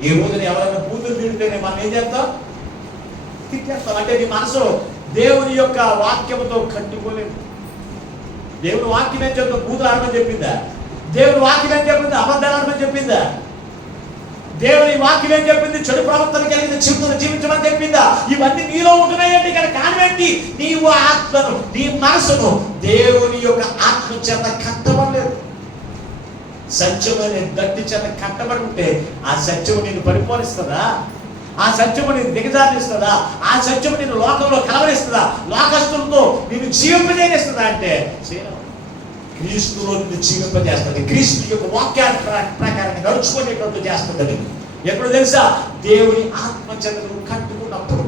ఈ రోజున ఎవరైనా బూతులు తింటేనే మనం ఏం చేస్తాం? తిట్టేస్తాం. అంటే నీ మనసు దేవుని యొక్క వాక్యంతో కట్టుకోలేదు. దేవుని వాక్యం ఏం చెప్తా? బూతులు ఆడమని చెప్పిందా? దేవుని వాక్యం ఏం చెప్పింది? అబద్ధాలు ఆడమని చెప్పిందా? దేవుని వాక్యం ఏం చెప్పింది? చెడు ప్రవర్తన కలిగిన జీవితం జీవించమని చెప్పిందా? ఇవన్నీ నీలో ఉంటున్నాయంటే ఇక్కడ కానివ్వండి నీవు ఆత్మను, నీ మనసును దేవుని యొక్క ఆత్మ చేత కట్టబడలేదు. సత్యమనే దట్టి చేత కట్టబడి ఉంటే ఆ సత్యము నేను పరిపాలిస్తుందా? ఆ సత్యము నేను దిగజారిస్తుందా? ఆ సత్యము నేను లోకంలో కలవరిస్తుందా? లోకస్తులతో నేను జీవింపజేస్తుందా? అంటే క్రీస్తులో నిన్ను జీవింపజేస్తుంది. క్రీస్తు యొక్క వాక్యాన్ని ప్రకారంగా నడుచుకునేటట్టు చేస్తుంది. ఎప్పుడు తెలుసా? దేవుని ఆత్మ చేత నువ్వు కట్టుకున్నప్పుడు.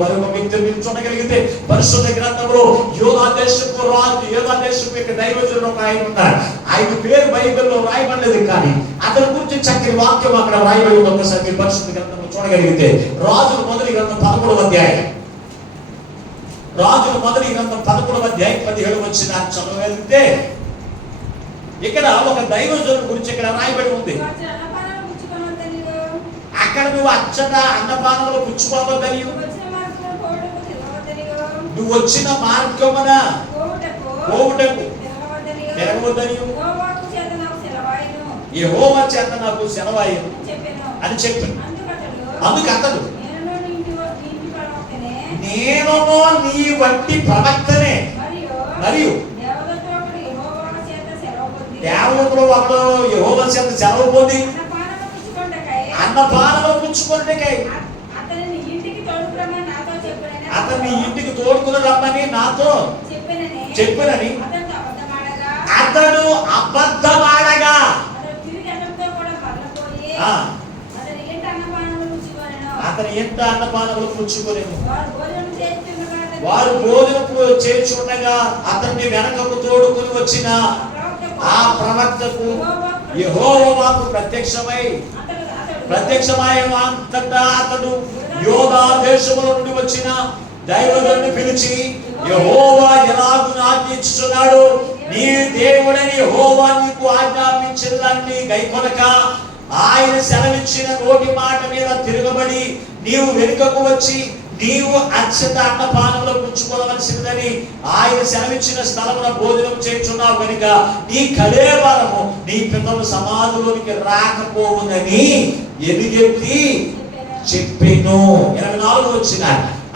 మరొక వ్యక్తిని మీరు చూడగలిగితే పరిశుద్ధ గ్రంథంలో యోధా దేశపు రాజు, యోధా దేశపు యొక్క దైవజనుడు ఒక ఆయన ఉన్నాడు. ఆయన పేరు బైబిల్లో రాయబడలేదు, కానీ అతని గురించి చక్కని వాక్యం అక్కడ రాయబడి ఉంది. ఒకసారి మీరు పరిశుద్ధ గ్రంథంలో చూడగలిగితే రాజుల మొదటి గ్రంథం 11వ అధ్యాయం, రాజుల మొదటి గ్రంథం 11వ అధ్యాయం 17 వచ్చిన చదవగలిగితే ఇక్కడ ఒక దైవజనుడు గురించి ఇక్కడ రాయబడి ఉంది. అక్కడ నువ్వు అచ్చట అన్నపానంలో పుచ్చుకోవద్దని, నువ్వు వచ్చిన మార్గమున పోవుటకు తిరగవద్దని యెహోవా చేత నాకు సెలవాయెను అని చెప్పాను. అందుకు అతడు నేను నీ వంటి ప్రవక్తనే, మరియు దేవుడు ఒకడు యెహోవా చేత సెలవు పొంది అన్నపానము పుచ్చుకొనుటకై అతన్ని ఇంటికి తోడుకుని రమ్మని నాతో చెప్పినని అతడు అబద్ధమాడగా అతని ఎంత అన్నపానములు పుచ్చుకొనెను. వారు భోజనపు చేర్చుండగా అతన్ని వెనకకు తోడుకుని వచ్చిన ఆ ప్రవక్తకు యెహోవాకు ప్రత్యక్షమైన అంతటా అతడు యోధా దేశముల నుండి వచ్చిన దైవజనుడిని పిలిచి, యెహోవా ఎలాగు ఆజ్ఞించుచున్నాడు, నీ దేవుడని యెహోవా నీకు ఆజ్ఞాపించినదాన్ని గైకొనక ఆయన సెలవిచ్చిన నోటి మాట మీద తిరగబడి నీవు వెనుకకు వచ్చి నీవు అచ్చట అన్నపానంలో పుచ్చుకోవలసినదని ఆయన సెలవిచ్చిన స్థలమున భోజనం చేయుచున్నావు కనుక నీ కళేబరము నీ పితరుల సమాధిలోనికి రాకపోవునని ఎలుగెత్తి చెప్పెను. 24 వచ్చిన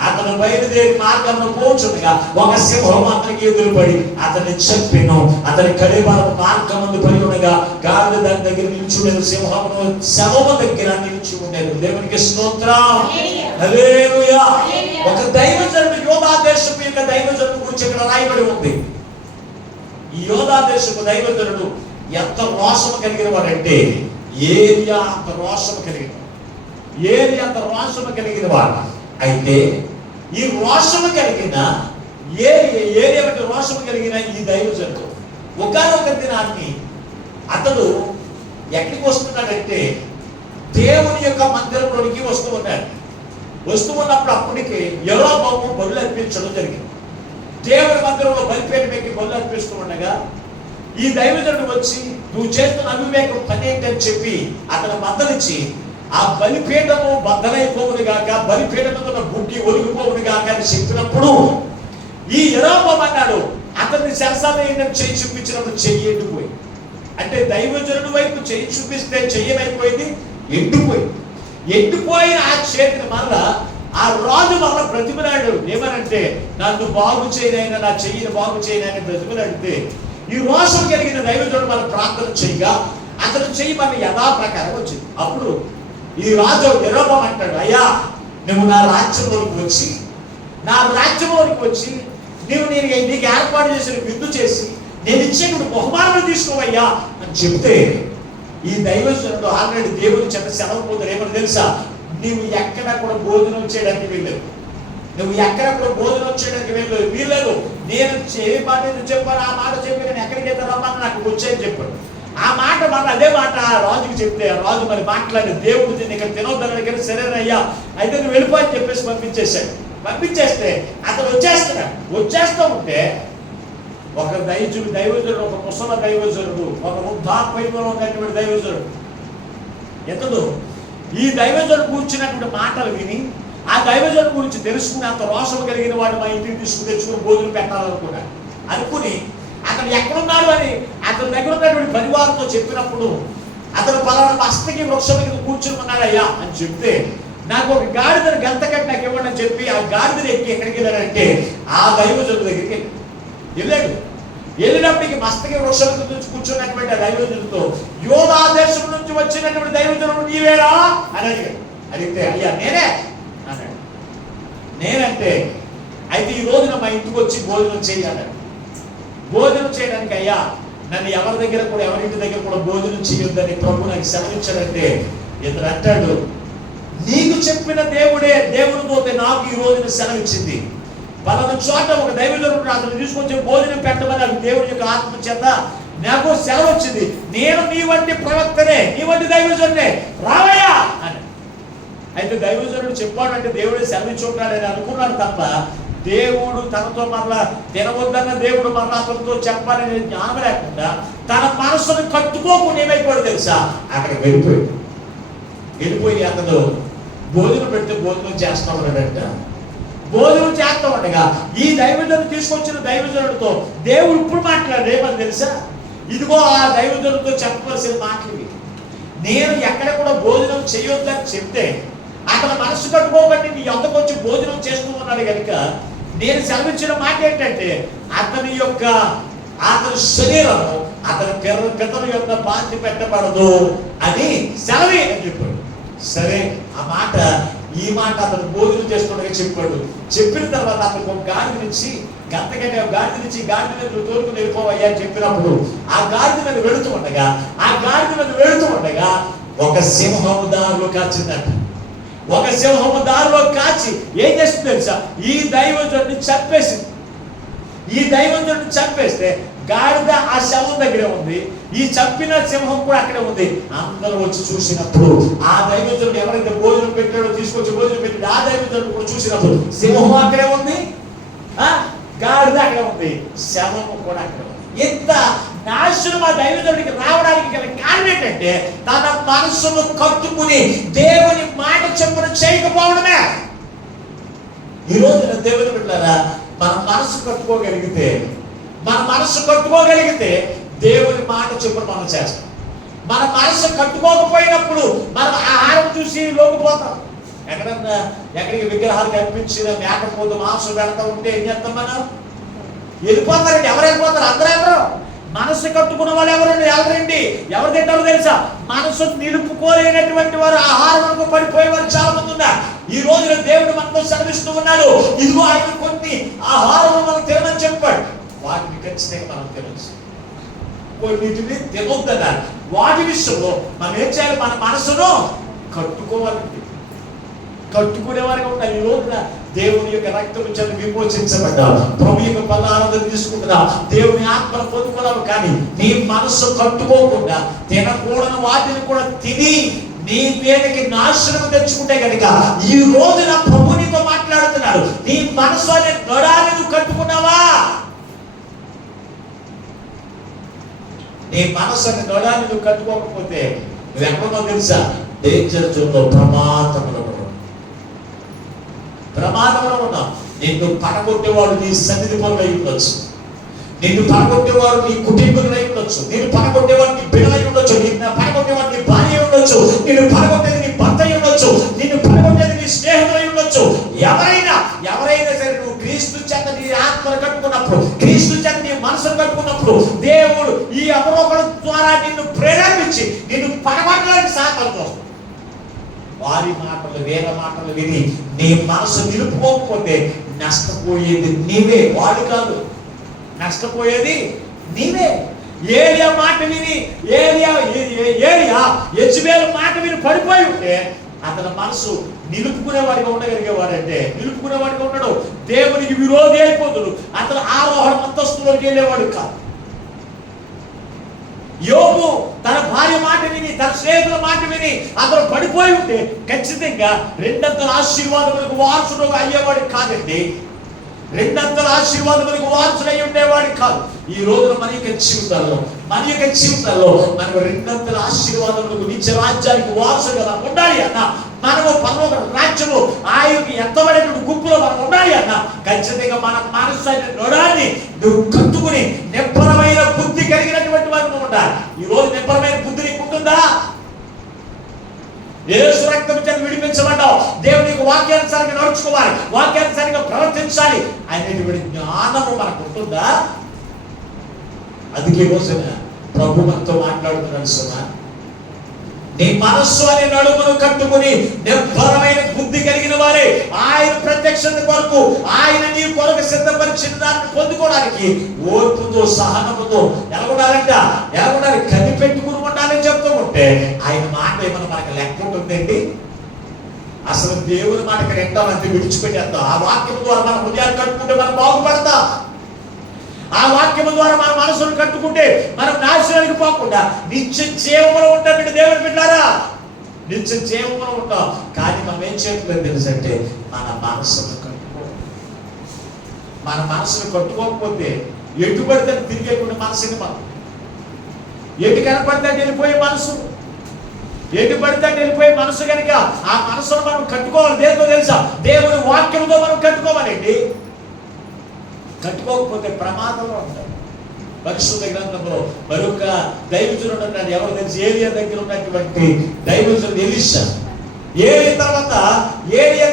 అతను బయలుదేరి మార్గంలో పోచుండగా ఒక సింహం అతనికి ఎదురుపడి అతన్ని చెప్పెను. అతని కళేబరము మార్గం ముందు పడి ఉండగా గాడిద దాని దగ్గర నిలిచి ఉండేది, సింహమును శవము దగ్గర నిలిచి ఉండేది. దేవునికి స్తోత్రం, హల్లెలూయా. ఒక దైవజనుడు యోధా దేశపు యొక్క దైవజనుడు గురించి ఇక్కడ రాయబడి ఉంది. ఈ యోధా దేశపు దైవజనుడు ఎంత రోషము కలిగిన వాడంటే ఏలియా అంత రోషము కలిగిన వాడు. అయితే ఈ రోషము కలిగిన ఏరియా రోషము కలిగిన ఈ దైవజనుడు ఒకనొక దినాన్ని అతడు ఎక్కడికి వస్తున్నాడంటే దేవుని యొక్క మందిరంలోనికి వస్తూ ఉన్నప్పుడు అప్పటికి యెహోవాకు బలులు అర్పించడం జరిగింది. దేవుని మందిరంలో బలిపీఠ పెట్టి బలులు అర్పిస్తూ ఉండగా ఈ దైవజనుడు వచ్చి నువ్వు చేస్తున్న అవివేకం పని ఏంటని చెప్పి అతను మందలించి ఆ బలిపీఠము బద్దలైపోవును గాక, బలిపీఠముతో బుడ్డి ఒలిగిపోవును గాక అని చెప్పినప్పుడు ఈ యెహోవా అన్నాడు, అతన్ని సరసాన్ని చేయి చూపించినప్పుడు చెయ్యి ఎండిపోయింది. అంటే దైవజనుడు వైపు చెయ్యి చూపిస్తే చెయ్యమైపోయింది, ఎండిపోయింది. ఎండిపోయిన ఆ చేతిని మళ్ళా ఆ రాజు మళ్ళా బ్రతిమలాడు. ఏమనంటే, నన్ను బాగు చేయనైనా, నా చెయ్యిని బాగు చేయనైనా బ్రతిమలాడితే, ఈ రోషం కలిగిన దైవజనుడు మనం ప్రార్థన చేయగా అతను చెయ్యి మన యథాప్రకారం వచ్చింది. అప్పుడు ఈ రాజు యెరొబెయాము అంటాడు, అయ్యా నువ్వు నా రాజ్యంలోకి వచ్చి నువ్వు నీకు ఏర్పాటు చేసిన విందు చేసి నేను ఇచ్చేటువంటి బహుమానం తీసుకోవయ్యా అని చెప్తే, ఈ దైవజనుడు ఆల్రెడీ దేవుని చెప్ప సెలవు పోతాడు. ఏమని తెలుసా? నువ్వు ఎక్కడ కూడా భోజనం చేయడానికి వెళ్ళలేదు, వీళ్ళదు. నేను ఏ మాట చెప్పాను ఆ మాట చెప్పి నేను ఎక్కడికి వెళ్తారమ్మా నాకు వచ్చేది చెప్పాడు. ఆ మాట అదే మాట ఆ రాజుకి చెప్తే, ఆ రాజు మరి మాట్లాడి దేవుడు దీన్ని ఇక్కడ తినొద్దని దగ్గర సరేనయ్యా అయితే నువ్వు వెళ్ళిపోయి చెప్పేసి పంపించేస్తే అతను వచ్చేస్తూ ఉంటే ఒక దైవజనుడు, ఒక ముసల దైవజనుడు, ఒక వృద్ధాప్యంలో ఉన్నటువంటి దైవజనుడు ఎంతదో ఈ దైవజనుడు కూర్చున్నటువంటి మాటలు విని ఆ దైవజనుడు గురించి తెలుసుకుని అంత రోషం కలిగిన వాడు మా ఇంటికి తెచ్చుకుని భోజనం అనుకుని అతను ఎక్కడున్నాడు అని అతని దగ్గర ఉన్నటువంటి పరివారంతో చెప్పినప్పుడు, అతను పలానా మస్తకి వృక్షం మీద కూర్చుని ఉన్నాడయ్యా అని చెప్తే, నాకు ఒక గాడిదను గంత కట్టి నాకు ఇవ్వండి అని చెప్పి ఆ గాడిదని ఎక్కి ఎక్కడికి వెళ్ళాడంటే ఆ దైవజనుడి దగ్గరికి వెళ్ళినప్పటికీ మస్తకి వృక్షం నుంచి కూర్చున్నటువంటి ఆ దైవజనుడితో, యోధా దేశం నుంచి వచ్చినటువంటి దైవజనుడు నీవేరా అని అడిగితే అయ్యా నేనే అన్నాడు. నేనంటే అయితే ఈ రోజున మా ఇంటికి వచ్చి భోజనం చేయాలి. భోజనం చేయడానికి అయ్యా నన్ను ఎవరింటి దగ్గర కూడా భోజనం చేయొద్దని ప్రభు నాకు సెలవిచ్చాడంటే, ఇతను అంటాడు, నీకు చెప్పిన దేవుడు పోతే నాకు ఈ రోజున సెలవిచ్చింది. పలానా చోట ఒక దైవజనుడు అతను తీసుకొచ్చి భోజనం పెట్టమని నాకు దేవుడి యొక్క ఆత్మ చేత నాకు సెలవు వచ్చింది. నేను నీ వంటి ప్రవక్తనే, నీ వంటి దైవజనుడే, రావయ్యా అని. అయితే దైవజనుడు చెప్పాడంటే దేవుడే సెలవిచ్చుంటాడని అనుకున్నాడు తప్ప, దేవుడు తనతో మరలా తినవద్దన్న దేవుడు మరలా అతనితో చెప్పాలని జ్ఞానం లేకుండా తన మనసును కట్టుకోకుండా ఏమైపోయాడు తెలుసా? అక్కడికి వెళ్ళిపోయి అతను భోజనం పెడితే భోజనం చేస్తా ఉన్నాడంట. భోజనం చేస్తా ఉండగా ఈ దైవజనుడు తీసుకొచ్చిన దైవజనుడితో దేవుడు ఇప్పుడు మాట్లాడాడు. ఏమని తెలుసా? ఇదిగో ఆ దైవజనుడితో చెప్పవలసిన మాటలు, నేను ఎక్కడ కూడా భోజనం చేయొద్దని చెప్తే అతను మనసు కట్టుకోకండి నీ యొక్కకు వచ్చి భోజనం చేస్తూ ఉన్నాడు కనుక నేను సెలవిచ్చిన మాట ఏంటంటే, అతని శరీరం అతని పితరుల యొక్క బాధ్యత పెట్టబడదు అని సెలవి అని చెప్పాడు. సరే ఈ మాట అతను భోజనం చేస్తుండగా చెప్పాడు. చెప్పిన తర్వాత అతనికి ఒక గాడిద నుంచి గంతకంటే గాడిద నుంచి గాడిద మీద తోలుకుని వెళ్ళిపోవయ్యా అని చెప్పినప్పుడు ఆ గాడిద మీద వెళుతూ ఉండగా ఒక సింహము దారిలో కాచిందంట. ఒక సింహము దారిలో కాచి ఏం చేస్తుంది తెలుసా? ఈ దైవజనుడిని చంపేస్తే గాడిద ఆ శవం దగ్గరే ఉంది, ఈ చంపిన సింహం కూడా అక్కడే ఉంది. అందరూ వచ్చి చూసినప్పుడు ఆ దైవజనుడు ఎవరైతే భోజనం పెట్టాడో తీసుకొచ్చి భోజనం పెట్టాడు ఆ దైవజనుడు కూడా చూసినప్పుడు సింహం అక్కడే ఉంది, గాడిద అక్కడే ఉంది, శవము కూడా అక్కడే ఉంది. ఇంత నాశనం ఆ దైవజనుడికి రావడానికి గల కారణం ఏంటంటే తన మనసును కట్టుకుని దేవుని మాట చెప్పున చేయకపోవడమే. ఈ రోజున దేవుని బిడ్డలారా, మన మనసు కట్టుకోగలిగితే దేవుని మాట చెప్పున మనం చేస్తాం. మన మనసు కట్టుకోకపోయినప్పుడు మనం ఆహారం చూసి లోకిపోతాం. ఎక్కడికి విగ్రహాలు కనిపించిన మేకపోతు మాంసం పెడతా ఉంటే ఏం చేస్తాం? మనం వెళ్ళిపోతారండి. ఎవరు వెళ్ళిపోతారు? అందరూ మనసు కట్టుకున్న వాళ్ళు ఎవరండి? ఎవరు తింటారో తెలుసా? మనసు నిలుపుకోలేనటువంటి వారు, ఆహారం పడిపోయేవారు చాలా మంది ఉన్నారు. ఈ రోజున దేవుడు మనతో సెలవిస్తూ ఉన్నాడు, ఇదిగో ఆయన కొన్ని ఆహారం మనం తినమని చెప్పాడు. వాటిని ఖచ్చితంగా మనం తినచ్చు, కొన్నిటిని తినొద్దన్నారు. వాటి విషయంలో మనం ఏం చేయాలి? మన మనసును కట్టుకునేవారిగా ఉండాలి. ఈ రోజున దేవుని యొక్క రక్తం చేత విమోచించబడ్డా, ప్రభు యొక్క పదార్థం తీసుకుంటున్నా, దేవుని ఆత్మను పొందుకున్నావు. కానీ నీ మనసు కట్టుకోకుండా తినకూడని వాటిని కూడా తిని నీ మీదకి నాశనం తెచ్చుకుంటే కనుక ఈ రోజున ప్రభు నీతో మాట్లాడుతున్నాడు. నీ మనసు అనే దొడాన్ని నువ్వు కట్టుకున్నావా? నీ మనసు అనే దొడాన్ని నువ్వు కట్టుకోకపోతే నువ్వు ఎక్కడో తెలుసా? డేంజర్ జోన్లో, ప్రమాదంలో ఉన్నావు. నిన్ను పడగొట్టేవాడు నీ సన్నిధి పనులు అయి ఉండొచ్చు, నిన్ను పడగొట్టేవాడు నీ కుటుంబీకులు అయి ఉండొచ్చు, నిన్ను పడగొట్టేవాడు నీ బిడ్డలై ఉండొచ్చు, నిన్ను పడగొట్టేవాడు నీ భార్య ఉండొచ్చు. ఉండొచ్చు, నిన్ను పడగొట్టేది నీ భర్త ఉండొచ్చు, నిన్ను పడగొట్టేది నీ స్నేహితులు ఉండొచ్చు. ఎవరైనా సరే నువ్వు క్రీస్తు చేత నీ ఆత్మను కట్టుకున్నప్పుడు, క్రీస్తు చేత నీ మనసును కట్టుకున్నప్పుడు దేవుడు ఈ అవరోహణ ద్వారా నిన్ను ప్రేరేపించి నిన్ను పడగొట్టడానికి సహాయపడుతుంది. వారి మాటలు వేరే మాటలు విని నీ మనసు నిలుపుకోకపోతే నష్టపోయేది నీవే, వాడు కాదు. నష్టపోయేది నీవే. ఏలియా మాట విని ఏలియా యెజబెలు మాట విని పడిపోయి ఉంటే అతని మనసు నిలుపుకునేవాడిగా ఉండగలిగేవాడంటే నిలుపుకునేవాడిగా ఉండడు, దేవునికి విరోధి అయిపోతుడు, అతను ఆరోహణ అంతస్తులోకి వెళ్ళేవాడు కాదు. యోబు తన భార్య మాట విని తన స్నేహితుల మాట విని అతను పడిపోయి ఉంటే ఖచ్చితంగా రెండంతల ఆశీర్వాదములకు వారసుడు అయ్యేవాడు కాదండి. రెండంతల ఆశీర్వాదములకు వారసుడై ఉండేవాడు కాదు. ఈ రోజున మన యొక్క జీవితాల్లో మనకు రెండంతల ఆశీర్వాదములకు నిత్య రాజ్యానికి వారసుగా ఉండాలి అన్న, మనము పరలోక రాజ్యము ఆయనకి ఎత్తబడేటువంటి గుంపులో మనం ఉండాలి అన్న, ఖచ్చితంగా మన మనస్సు నొడాన్ని నువ్వు కట్టుకుని నిబ్బరమైన బుద్ధి కలిగినటువంటి వారు ఉండాలి. ఈ రోజు నిబ్బరమైన బుద్ధి నీకు ఉంటుందా? యేసు రక్తం చేత విడిపించబడ్డావు, దేవునికి వాక్యానుసారంగా నడుచుకోవాలి, వాక్యానుసారంగా ప్రవర్తించాలి అనేటువంటి జ్ఞానము మనకు ఉంటుందా? అందుకే రోజున ప్రభు మనతో మాట్లాడుతున్నాడు. సుమా, నీ మనస్సు అనే నడుమును కట్టుకుని నిర్భరమైన బుద్ధి కలిగిన వారే ఆయన ప్రత్యక్షత కొరకు, ఆయన నీ కొరకు సిద్ధపరిచిన దాన్ని పొందుకోవడానికి ఓర్పుతో సహనముతో ఎలాగుండాలి కనిపెట్టుకుని ఉండాలని చెప్తూ ఉంటే ఆయన మాట ఏమన్నా మనకు లెక్క ఉంటుందండి? అసలు దేవుని మాటకి రెండో మంది విడిచిపెట్టేద్దాం. ఆ వాక్యం ద్వారా మన హృదయాన్ని కట్టుకుంటే మనం బాగుపడతాం. ఆ వాక్యం ద్వారా మన మనసును కట్టుకుంటే మనం నాశనానికి పోకుండా నిత్య జీవములో ఉంటాం. బిడ్డ, దేవుని బిడ్డారా, నిత్య జీవములో ఉంటాం. కానీ మనం ఏం చేయట్లేదు తెలుసంటే మన మనసును కట్టుకోకపోతే ఎటు పడితే తిరిగేటువంటి మనసుని మనం ఎటు కనపడితే వెళ్ళిపోయే మనసు, ఎటు పడితే వెళ్ళిపోయే మనసు కనుక ఆ మనసును మనం కట్టుకోవాలి. దేనితో తెలుసా? దేవుని వాక్యంతో మనం కట్టుకోవాలండి. కట్టుకోకపోతే ప్రమాదంలో ఉంటారు. పరిశుద్ధ గ్రంథంలో మరొక దైవజనుడు ఉన్నాడు. ఎవరు తెలిసి? ఏలియా దగ్గర ఉన్నటువంటి దైవజనుడు ఎలీషా. ఏలియా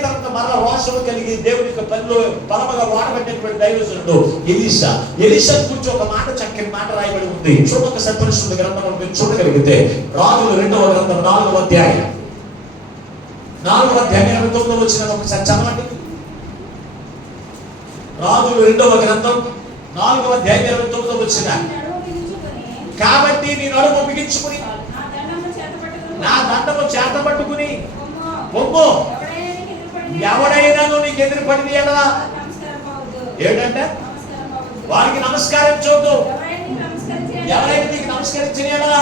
తర్వాత మరలా రోషము కలిగి దేవుని యొక్క పనిలో బలముగా వాడబడినటువంటి దైవజనుడు ఎలీషా. ఎలీషా గురించి ఒక మాట, చక్కని మాట రాయబడి ఉంది. చూడొకసారి పరిశుద్ధ గ్రంథంలో మీరు చూడగలిగితే రాజుల 2వ గ్రంథం 4వ అధ్యాయం 29వ వచనం ఒకసారి చదవండి. రాజుల 2వ గ్రంథం 4వ అధ్యాయం 29వ వచనం. కాబట్టి నీ నడుము బిగించుకుని నా దండము చేత పట్టుకుని పొమ్ము, ఎవడైనా నీకు ఎదురుపడింది ఎడలా ఏంటంటే వారికి నమస్కారం చూద్దు, ఎవరైనా నీకు నమస్కరించిన ఎడలా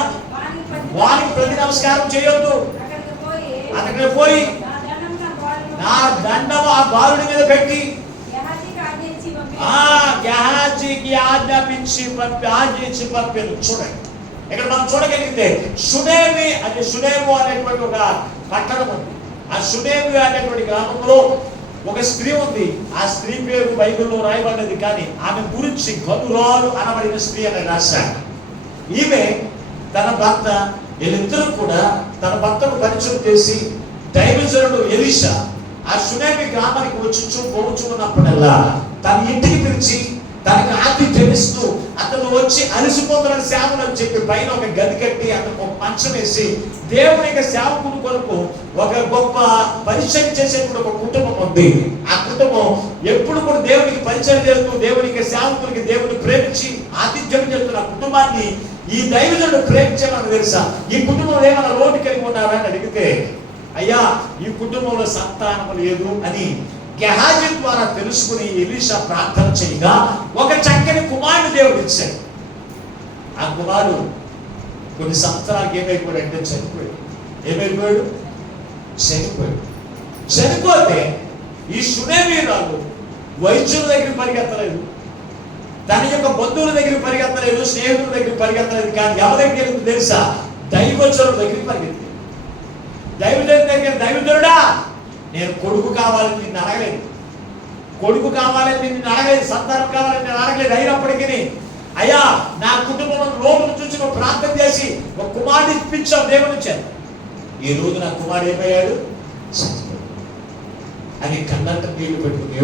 వారికి ప్రతి నమస్కారం చేయొద్దు. అక్కడికి పోయి నా దండము ఆ బాలుడి మీద పెట్టి గెహాజీకి ఆజ్ఞాపించి పంపాను. చూడండి, ఇక్కడ మనం చూడగలిగితే షునేము అనేటువంటి ఒక పట్టణం ఉంది. ఆ షునేము అనేటువంటి గ్రామంలో ఒక స్త్రీ ఉంది. ఆ స్త్రీ పేరు బైబిల్లో రాయబడ్డది, కానీ ఆమె గురించి గనురాలు అనబడిన స్త్రీ అని రాశారు. ఈమె తన భర్త వీళ్ళిద్దరూ కూడా తన భర్తను పరిచయం చేసి దైవజనుడు ఎలీషా ఆ షునేమి గ్రామానికి వచ్చి ఉన్నప్పుడల్లా తన ఇంటికి పిలిచి తనకి ఆతిథ్యం ఇస్తూ అతను వచ్చి అలసిపోతున్న సేవలు అని చెప్పి పైన ఒక గది కట్టి అతను ఒక మంచం వేసి దేవుని యొక్క సేవకుని కొరకు ఒక గొప్ప పరిచయం చేసేటువంటి ఒక కుటుంబం ఉంది. ఆ కుటుంబం ఎప్పుడు కూడా దేవునికి పరిచయం చేస్తూ దేవునికి సేవకునికి దేవుని ప్రేమించి ఆతిథ్యం చేస్తున్న కుటుంబాన్ని ఈ దైవజనుడు ప్రేమించేమని తెలుసా? ఈ కుటుంబంలో ఏమైనా లోటు కలిగి ఉన్నారా అని అడిగితే, అయ్యా ఈ కుటుంబంలో సంతానం లేదు అని గెహాజీ ద్వారా తెలుసుకుని ఎలీషా ప్రార్థన చేయగా ఒక చక్కని కుమారుడు దేవుడు ఇచ్చాడు. ఆ కుమారుడు కొన్ని సంవత్సరాలకు ఏమైపోయాడంటే చనిపోయాడు. చనిపోతే ఈ షునేమీరాలు వైద్యుల దగ్గర పరిగెత్తలేదు, తన యొక్క బంధువుల దగ్గర పరిగెత్తలేదు, స్నేహితుల దగ్గర పరిగెత్తలేదు, కానీ ఎవరి దగ్గర తెలుసా? దైవజనుల దగ్గర పరిగెత్తాడు. దైవజనుడి దగ్గర, దైవజనుడా నేను కొడుకు కావాలని నిన్ను అడగలేదు, సంతానం కావాలని నేను అడగలేదు. అయినప్పటికీ అయ్యా నా కుటుంబంలో లోటును చూసి నువ్వు ప్రార్థన చేసి ఒక కుమారుని ఇప్పించావు దేవుని చేత. ఈ రోజు నా కుమారుడు ఏమయ్యాడు, చచ్చిపోయాడు అని కన్నంట నీళ్లు పెట్టుకుని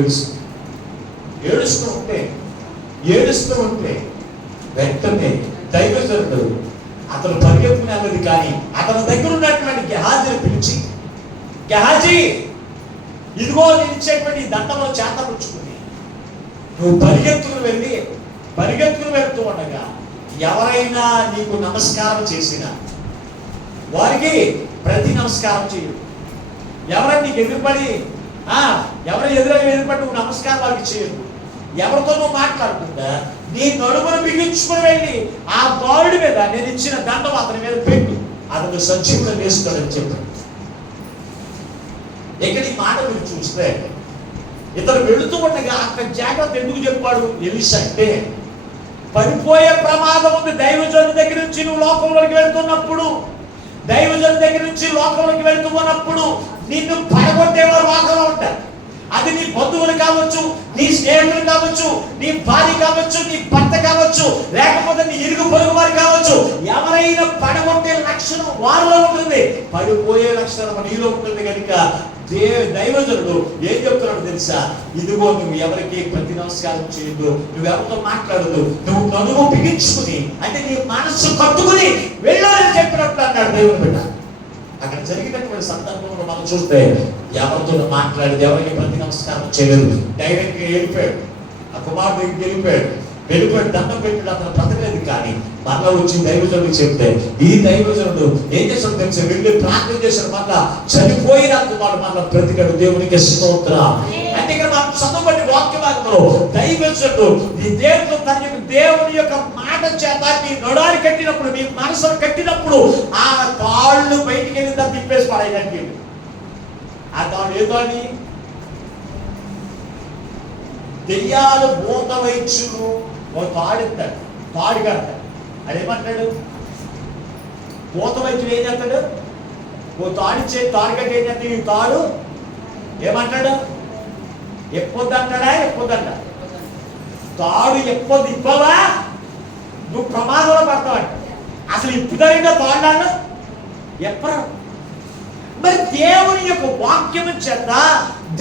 ఏడుస్తూ ఉంటే వెంటనే దైవజనుడు అతను పరిగెత్తుకునే అన్నది కానీ అతని దగ్గర ఉన్నటువంటి గెహాజీని పిలిచి, గెహాజీ, ఇదిగో నేను ఇచ్చేటువంటి దండంలో చేతపుచ్చుకుని నువ్వు పరిగెత్తుకుని వెళ్తూ ఉండగా ఎవరైనా నీకు నమస్కారం చేసినా వారికి ప్రతి నమస్కారం చేయు. ఎవరైనా నీకు ఎదురుపడి ఎదురుపడి నువ్వు నమస్కారం వారికి చేయదు. ఎవరితో నువ్వు మాట్లాడకుండా నీ నడుమును బిగించుకుని వెళ్ళి ఆ బాలుడి మీద నేను ఇచ్చిన దండం అతని మీద పెట్టు, అతను సంక్షిప్తం వేస్తాడని చెప్పాడు. ఇక్కడ ఈ మాట మీరు చూస్తే ఇతను వెళుతూ ఉండగా అక్కడ జాగ్రత్త ఎందుకు చెప్పాడు ఎలీషా అంటే, పడిపోయే ప్రమాదం ఉంది. దైవజనుడి దగ్గర నుంచి నువ్వు లోకంలోకి వెళ్తున్నప్పుడు, నిన్ను పడగొట్టేవారు లోకంలో ఉంటారు. అది నీ బంధువులు కావచ్చు, నీ స్నేహితులు కావచ్చు, నీ భార్య కావచ్చు, నీ భర్త కావచ్చు, లేకపోతే నీ ఇరుగు పొరుగు వారు కావచ్చు. ఎవరైనా పడగొట్టే లక్షణం వారిలో ఉంటుంది, పడిపోయే లక్షణం నీలో ఉంటుంది. కనుక దైవజనుడు ఏం చెప్తున్నాడు తెలుసా, ఇదిగో నువ్వు ఎవరికి ప్రతి నమస్కారం చేయదు, నువ్వెవరితో మాట్లాడదు, నువ్వు నడుము బిగించుకుని అంటే నీ మనస్సు కట్టుకుని వెళ్ళాలని చెప్పినట్లు అన్నాడు దేవుని బిడ్డ. అక్కడ జరిగినటువంటి సందర్భంలో మనం చూస్తే ఎవరితో మాట్లాడేది, ఎవరికి ప్రతి నమస్కారం చేయలేదు, డైరెక్ట్ గా వెళ్ళిపోయాడు. ఆ కుమారుడు దగ్గరికి వెళ్ళిపోయాడు, దండం పెట్టాడు. అతను బ్రతకలేదు. కానీ మళ్ళా వచ్చి దైవజనుడికి చెప్తే ఈ దైవజనుడు ఏం చేశాడు తెలిసి వెళ్ళి ప్రార్థన చేశాడు. మళ్ళా చనిపోయిన కుమారుడు మళ్ళా బ్రతికాడు. దేవునికి స్తోత్రం. అంటే ఇక్కడ మనం చదవబడి వాక్య భాగంలో దైవజనుడు ఈ దేవుని యొక్క మాట చేత మీ నొడాలు కట్టినప్పుడు, మీ మనసును కట్టినప్పుడు ఆ తాళ్ళు బయటికి వెళ్ళి దాన్ని తిప్పేసి పడేయడానికి. ఆ తాళ్ళు ఏదో అని దెయ్యాలు భూత వైద్యులు ఒక తాడిస్తాడు, తాడు కడతాడు. అదేమంటాడు, భూత వైద్యుడు ఏం చేస్తాడు, ఓ తాడిచ్చే తాడు కట్టి ఏం చేస్తాడు, ఈ తాడు ఏమంటాడు, ఎప్పొద్దంట. తాడు ఎప్పొద్దు ఇప్పవా నువ్వు ప్రమాదంలో పడతావంట. అసలు ఇప్పుదైనా తాళ్ళను ఎప్పరా. మరి దేవుని యొక్క వాక్యము చేత,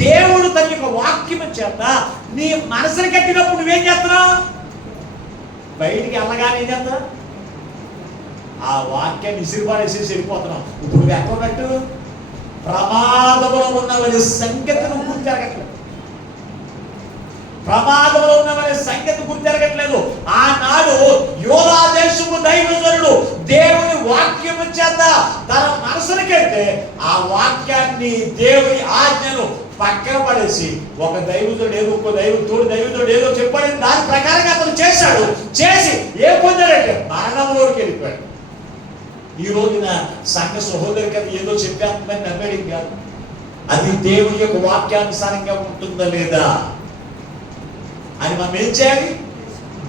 దేవుడు తన యొక్క వాక్యము చేత నీ మనసుని కట్టినప్పుడు నువ్వేం చేస్తున్నావు, బయటికి వెళ్ళగానే ఏం చేస్తావు, ఆ వాక్యాన్ని విసిరిపారేసేసి వెళ్ళిపోతున్నావు. ఇప్పుడు నువ్వు ఎక్కడన్నట్టు ప్రమాదంలో ఉన్నవని సంగతి నువ్వు గుర్తెరగట్లేదు. ఆనాడు యోధా దేశము దైవజనుడు దేవుని వాక్యము చేత తన మనసుని కట్టే ఆ వాక్యాన్ని, దేవుని ఆజ్ఞను పక్కన పడేసి ఒక దైవజనుడు ఏదో, ఇంకో దైవజనుడు ఏదో చెప్పాడు, దాని ప్రకారంగా అతను చేసి ఏ పొందాడంటే మరణంలోకి వెళ్ళిపోయాడు. ఈ రోజున సంఘ సహోదరికి అది ఏదో చెప్పేస్తుందని నమ్మేది కాదు, అది దేవుని యొక్క వాక్యానుసారంగా ఉంటుందా లేదా అని మనం ఏం చేయాలి,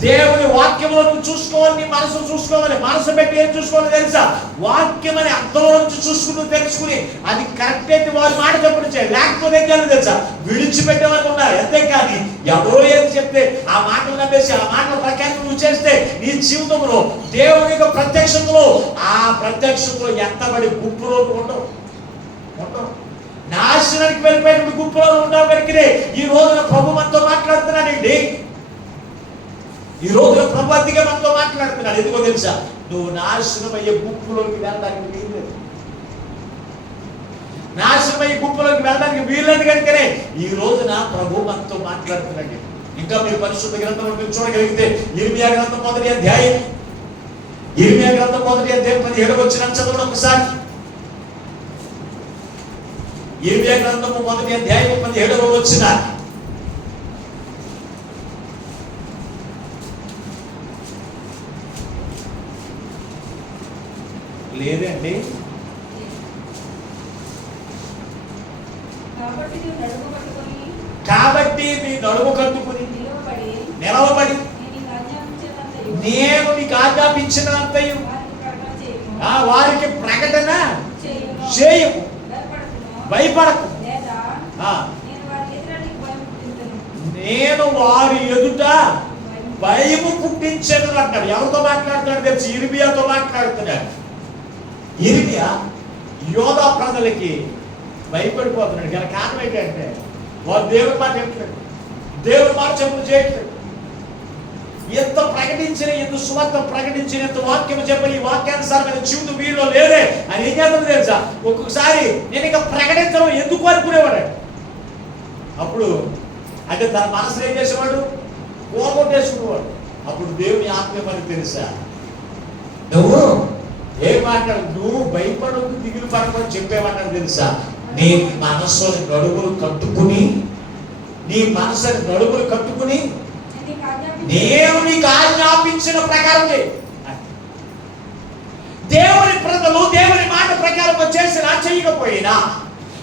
దేవుని వాక్యంలో చూసుకోవాలి. నీ మనసు చూసుకోవాలి. మనసు పెట్టి ఏం చూసుకోవాలి తెలుసా, వాక్యం అని అర్థంలో నుంచి చూసుకుంటూ తెలుసుకుని అది కరెక్ట్ అయితే వారి మాట చెప్పడం చేయాలి. లేకపోతే ఏం చేయాలి తెలుసా, విడిచిపెట్టే వరకు ఉన్నారు. అంతేకాని ఎవరో ఏది చెప్తే ఆ మాటలు నమ్మేసి ఆ మాటల ప్రకారం నువ్వు చేస్తే నీ జీవితంలో దేవుని యొక్క ప్రత్యక్షతలో ఎంతబడి గుంపులో ఉండవు. నాశనానికి వెళ్ళిపోయిన గుంపులో ఉండవు. కనుకనే ఈ రోజున ప్రభు మనతో మాట్లాడుతున్నాడండి. ఈ రోజున ప్రభు అతిగా మనతో మాట్లాడుతున్నాడు. ఎందుకో తెలుసా, నువ్వు నాశనం అయ్యే గుంపులోకి వెళ్ళడానికి వీల్లేదు. కనుకనే ఈ రోజున ప్రభు మనతో మాట్లాడుతున్నాడు. ఇంకా మీరు పరిశుద్ధ గ్రంథం చూడగలిగితే ఇర్మియా గ్రంథం మొదటి అధ్యాయం 17వ వచనం చదవండి ఒకసారి. ఇర్మియా గ్రంథము మొదటి అధ్యాయం 17వ వచనం. లేదండి, కాబట్టి మీ నడుము కట్టుకుని నిలవబడి నేను నీకు ఆజ్ఞాపించినంతయు వారికి ప్రకటన చేయము, భయపడకు, నేను వారి ఎదుట భయము పుట్టించను అంటాడు. ఎవరితో మాట్లాడుతున్నాడు తెలుసు, ఇర్మియాతో మాట్లాడుతున్నాడు. ఇర్మియా యోధా ప్రజలకి భయపడిపోతున్నాడు. గల కారణం ఏంటంటే వారు దేవుడి మాట చెప్పలేదు, దేవుడి మాట చెప్పులు చేయట్లేదు. ఎంత ప్రకటించిన, ఎంత సువార్త ప్రకటించిన, ఎంత వాక్యం చెప్పని, ఈ వాక్యానుసారమైన జీవితం వీళ్ళు లేదే అని ఏం చేస్తుంది తెలుసా? ఒక్కొక్కసారి నేను ఇక ప్రకటించడం ఎందుకు అనుకునేవాడు. అప్పుడు అంటే తన మనసులో ఏం చేసేవాడు? పోగొట్టేసుకునేవాడు. అప్పుడు దేవుని ఆత్మ మనకు తెలుసా, నువ్వు ఏం మాట్లాడు, నువ్వు భయపడకు, దిగులు పడకని చెప్పేవాడు తెలుసా? నీ మనసుని నడుములు కట్టుకుని, నీ మనసుని నడుములు కట్టుకుని దేవునికి ఆజ్ఞాపించిన ప్రకారం దేవుని ప్రజలు దేవుని మాట ప్రకారం చేసినా చేయకపోయినా,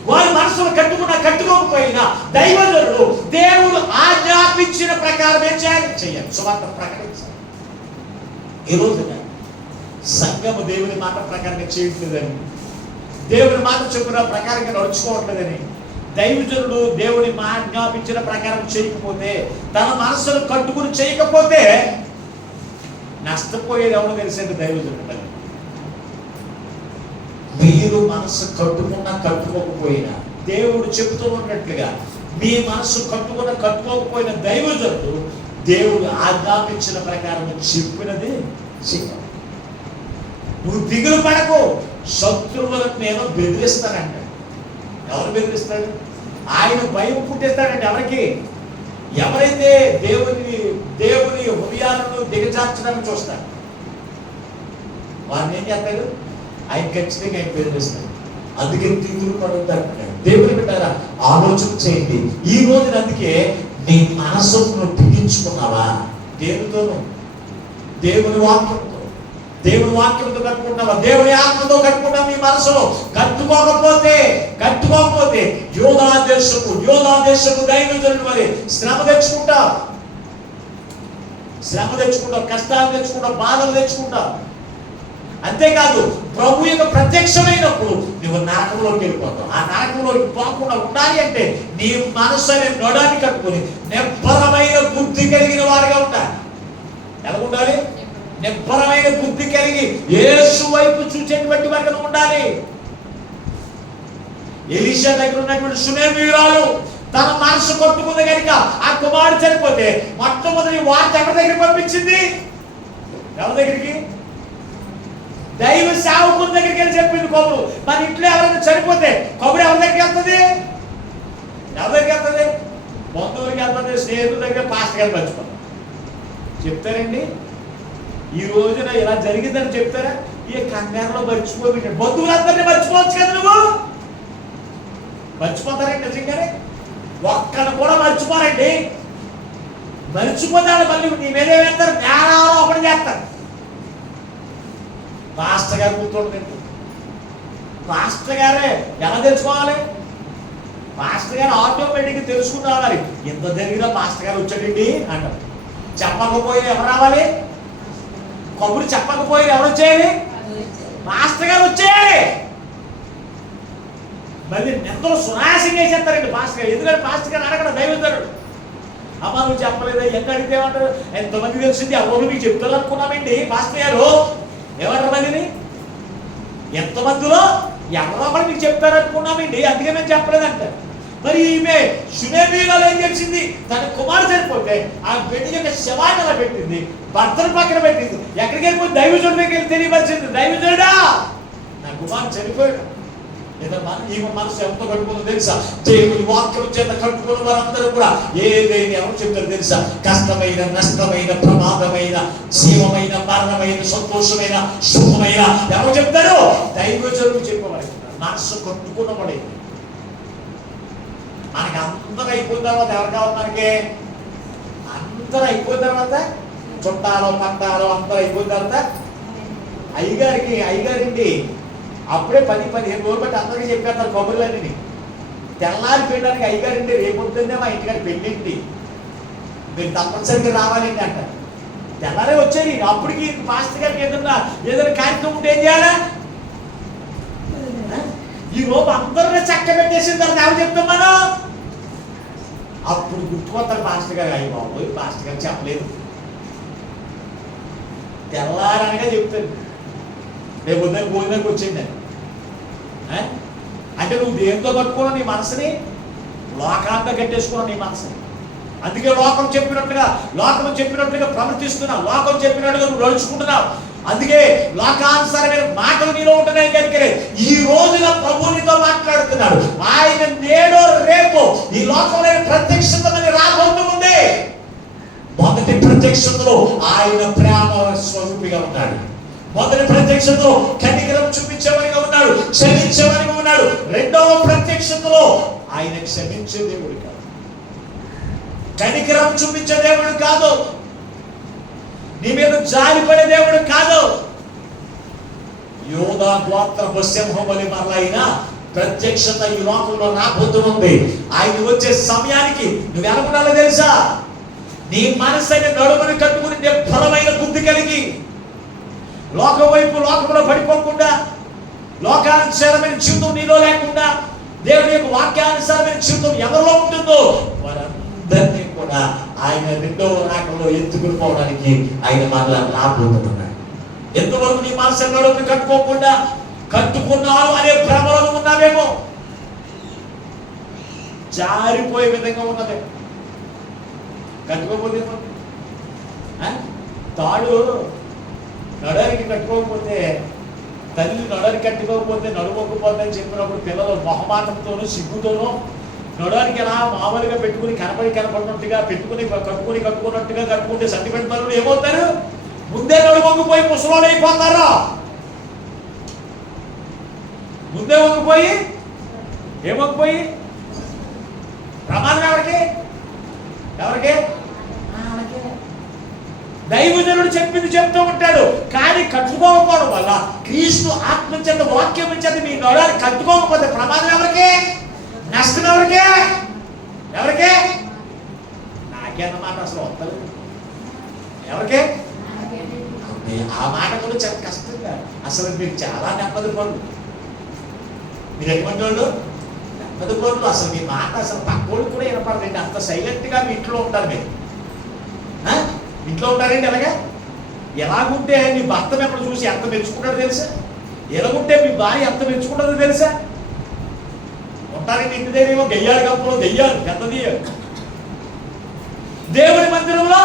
వారి మనసును కట్టుకోకపోయినా, దైవజనులు దేవుడు ఆజ్ఞాపించిన ప్రకారమే చేయాలి. సువార్త ప్రకటించాలి. ఈ రోజున సంఘము దేవుని మాట ప్రకారంగా చేయట్లేదని, దేవుని మాట చెప్పిన ప్రకారంగా నడుచుకోవట్లేదని, దైవజనుడు దేవుని ఆజ్ఞాపించిన ప్రకారం చేయకపోతే, తన మనసును కట్టుకుని చేయకపోతే నష్టపోయేది ఎవరో తెలిసేది దైవజనుడు. మీరు మనసు కట్టుకోకపోయినా, దేవుడు చెబుతూ ఉన్నట్లుగా మీ మనసు కట్టుకోకపోయిన దైవజనుడు దేవుడు ఆజ్ఞాపించిన ప్రకారం చెప్పినది చెయ్యాలి. నువ్వు దిగులు పడకు, శత్రువులకు నేను బెదిరిస్తానంట. ఎవరు బెదిరిస్తాడు? ఆయన భయం పుట్టిస్తాడంటే ఎవరికి? ఎవరైతే దేవుని హృదయాలను దిగజార్చడానికి చూస్తాడు, వారిని ఏం చేస్తాడు? ఆయన ఖచ్చితంగా ఆయన బెదిరిస్తాడు. అందుకే దిగులు పడుతాడు. దేవుని బిడ్డారా, ఆలోచన చేయండి. ఈ రోజున అందుకే నీ మనసును బిగించుకున్నావా? దేనితోనూ? దేవుని వాక్యంతో. దేవుని వాక్యంతో కట్టుకుంటావా? దేవుని ఆత్మతో కట్టుకుంటావు. మీ మనసులో కట్టుకోకపోతే యోధా దేశపు దైవజనుడు మరి శ్రమ తెచ్చుకుంటావు, కష్టాలు తెచ్చుకుంటావు, బాధలు తెచ్చుకుంటావు. అంతేకాదు, ప్రభు యొక్క ప్రత్యక్షమైనప్పుడు నువ్వు నరకంలోకి వెళ్ళిపోతావు. ఆ నరకంలోకి పోకుండా ఉండాలి అంటే నీ మనసు అనే నొడాన్ని కట్టుకుని నిబ్బరమైన బుద్ధి కలిగిన వారిగా ఉండాలి. ఎలా ఉండాలి? నిబ్బరమైన బుద్ధి కలిగి యేసు వైపు చూసేటువంటి వారిగా ఉండాలి. ఎలీషా దగ్గర ఉన్నటువంటి సునేమీయురాలు తన మనసు కొట్టుకుంది కనుక ఆ కుమారుడు చనిపోతే మొట్టమొదటి వార్త ఎవరి దగ్గరికి పంపించింది? ఎవరి దగ్గరికి? దైవ సేవకుల దగ్గరికి వెళ్ళి చెప్పింది కబురు. మన ఇంట్లో ఎవరైనా చనిపోతే కబురు ఎవరి దగ్గరికి వెళ్తుంది? బంధువులకి వెళ్తుంది, స్నేహితుల దగ్గర, పాస్టర్ గారు మర్చిపోతాం. చెప్తారండి? ఈ రోజున ఇలా జరిగిందని చెప్తారా? ఏ కంగారులో మర్చిపోయి బంధువులందరినీ మర్చిపోవచ్చు కదా. నువ్వు మర్చిపోతారండి నిజంగానే? ఒక్కను కూడా మర్చిపోరండి. మర్చిపోతాడు మళ్ళీ నీ మీదే వేస్తారు, నేరారోపణ చేస్తారు. పాస్టర్ గారు కూర్చోండి. పాస్టర్ గారే ఎలా తెలుసుకోవాలి? పాస్టర్ గారు ఆటోమేటిక్గా తెలుసుకున్నారు. ఎంత జరిగినా పాస్టర్ గారు వచ్చాడండి అంటారు. చెప్పకపోయినా ఎవరు రావాలి? కబురు చెప్పకపోయినా ఎవరు వచ్చేయాలి? పాస్టర్ గారు వచ్చేయాలి. మళ్ళీ ఎంతో సునాశంగా చేస్తారండి పాస్టర్ గారు. ఎందుకంటే పాస్టర్ గారు అడగడం దైవజనుడు. అమ్మ నువ్వు చెప్పలేదా? ఎంత అడిగితే ఏమంటారు? ఎంతమంది తెలిసింది ఎవరు మీకు చెప్తారు అనుకున్నామండి. పాస్టర్ గారు ఏమంటారు? మళ్ళీ ఎంతమందిలో ఎవరో ఒకరు మీకు చెప్తారు అనుకున్నామండి, అందుకే మేము చెప్పలేదంటారు. మరి ఈమె సునేమీయురాలు ఏం చేసింది? తన కుమారుడు చనిపోతే ఆ బిడ్డ యొక్క శవాన్ని అలా పెట్టింది, భర్తను పక్కన పెట్టింది. ఎక్కడికి వెళ్ళిపోయి దైవజనుడి దగ్గరికి వెళ్ళి తెలియపరిచింది, దైవజనుడా నా కుమారుడు చనిపోయాడు. ఈమె మనసు ఎంతో కట్టుకుందో తెలుసా? దేవుని వాక్యం చేత కట్టుకున్న వారందరూ కూడా ఏదైనా ఎవరు చెప్తారు తెలుసా? కష్టమైన, నష్టమైన, ప్రమాదమైన, జీవమైన, మరణమైన, సంతోషమైన, శుభమైన ఎవరు చెప్తారు? దైవజనుడు చెప్పేవారు. మనసు కట్టుకున్నవాడే. మనకి అందరూ అయిపోయిన తర్వాత ఎవరు కావాలి? మనకి అందరూ అయిపోయిన తర్వాత చుట్టాలో పంటాలో అందరూ అయిపోయిన తర్వాత అయ్యగారింటి అప్పుడే 10-15 రోజులు బట్టి అందరికీ చెప్పేస్తారు కబుర్లన్నీ. తెల్లారి పెట్టడానికి అయ్యగారింటి రేపొద్దున్నే మా ఇంటికాడ పెళ్ళింటి, మీరు తప్పనిసరిగా రావాలండి అంటారు. తెల్లారే వచ్చేది. అప్పటికి పాస్టర్ గారికి ఏదైనా కార్యక్రమం ఉంటే ఏం చేయాలా? ఈ రోజు అందరినీ చక్క పెట్టేసిన తర్వాత ఎవరు చెప్తాం మనం? అప్పుడు గుర్తుకొస్తారు పాస్టర్ గారు. అయ్యి బాబోయ్ పాస్టర్ గారు చెప్పలేదు, తెల్లారనగా చెప్తాను రేపు ఉదయం భోజనానికి వచ్చిందని. అంటే నువ్వు దేంతో కట్టుకున్నావు నీ మనసుని? లోకాంతో కట్టేసుకున్నావు నీ మనసుని. అందుకే లోకం చెప్పినట్లుగా ప్రవర్తిస్తున్నావు, లోకం చెప్పినట్టుగా నువ్వు నడుచుకుంటున్నావు. అందుకే లోకానుసారమైన మాటలు నీలో ఉంటున్నాయి కనుక ఈ రోజున ప్రభు నీతో మాట్లాడుతున్నాడు. ఆయన నేడో రేపు ఈ లోకంలో ప్రత్యక్షతని రాబోతుంది. మొదటి ప్రత్యక్షతలో ఆయన ప్రేమ స్వరూపిగా ఉన్నాడు. మొదటి ప్రత్యక్షతలో కనికరం చూపించేవాడిగా ఉన్నాడు, క్షమించేవాడిగా ఉన్నాడు. రెండవ ప్రత్యక్షతలో ఆయన క్షమించే దేవుడు కాదు, కనికరం చూపించే దేవుడు కాదు, నీ మీద జారిపడే దేవుడు కాదు. యోధా గోత్రపు సింహం వలె మరలా అయినా ప్రత్యక్షత ఈ లోకంలో రాబోతుంది. ఆయన వచ్చే సమయానికి నువ్వు అనుకున్నాలో తెలుసా? నీ మనసైన నడుముని కట్టుకుని బలమైన బుద్ధి కలిగి లోకం వైపు లోకంలో పడిపోకుండా, లోకానుసారమైన జీవితం నీలో లేకుండా, దేవుని యొక్క వాక్యానుసారమైన జీవితం ఎవరిలో ఉంటుందో వారందరినీ కూడా ఆయన రెండవ రాకలో ఎత్తుకుని పోవడానికి ఆయన మరలా రాబోతున్నాడు. ఎంతవరకు నీ మనసు నడుముని కట్టుకోకుండా కట్టుకున్నాను అనే భ్రమలో ఉన్నావేమో, జారిపోయే విధంగా ఉన్నదే. కట్టుకోకపోతే తాడు నడరికి కట్టుకోకపోతే, తల్లి నడరికి కట్టుకోకపోతే నడుకోకపోతే అని చెప్పినప్పుడు పిల్లలు మొహమాటంతోనూ సిగ్గుతోనూ నడరికి ఎలా మామూలుగా పెట్టుకుని కనపడినట్టుగా కట్టుకున్నట్టుగా కట్టుకుంటే సెంటిమెంట్ పనులు ఏమవుతారు? ముందే నడుమొంగిపోయి ముసలోడు అయిపోతారా? ముందే వంగిపోయి ఏమొంగిపోయి ప్రమాదం ఎవరికి? దైవజనుడు చెప్పింది చెప్తూ ఉంటాడు. కానీ కట్టుకోకపోవడం వల్ల క్రీస్తు ఆత్మ చేత వాక్యం చేత మీ నడాన్ని కట్టుకోకపోతే ప్రమాదం ఎవరికి? నష్టం ఎవరికే? నాకేన్నమాట అసలు వస్తలేదు. ఎవరికే? ఆ మాట కూడా చాలా కష్టంగా. అసలు మీరు చాలా నెమ్మది పనులు, మీరు ఎటువంటి వాళ్ళు? నెమ్మది పనులు. అసలు మీ మాట అసలు పక్కోళ్ళు కూడా వినపడదండి. అంత సైలెంట్గా మీ ఇంట్లో ఉంటారు. మీరు ఇంట్లో ఉంటారండి. ఎలాగుంటే నీ భర్త మిమ్మల్ని చూసి ఎంత మెచ్చుకుంటాడో తెలుసా? ఎలాగుంటే మీ భార్య ఎంత మెచ్చుకుంటుందో తెలుసా? ఉంటారండి ఇంటి దగ్గర ఏమో గయ్యాలి కప్పులో దెయ్యాలు పెద్దది. దేవుని మందిరంలో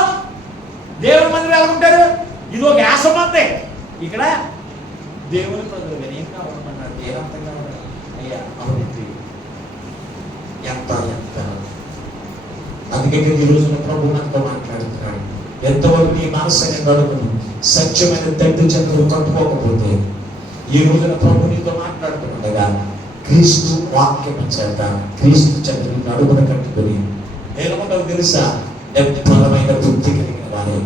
ఎలా ఉంటారు? ఇది ఒక యాసమంతే. ఇక్కడ దేవుని ప్రజలు ఏం కావాలన్నాడు? ఏమంత కావాలి? అయ్యా అభివృద్ధి ఎంత అందుకే ఈ రోజున ప్రభు మనతో మాట్లాడుతున్నాడు. ఎంతవరకు నీ మనసు గడుపును సత్యమైన తండ్రి చంద్రులు కట్టుకోకపోతే ఈ రోజున ప్రభు నీతో మాట్లాడుతుండగా క్రీస్తు వాక్యం చేత క్రీస్తు చంద్రుని నడుమున కట్టుకుని ఏమంటావు తెలుసా? బలమైన బుద్ధి కలిగిన వారు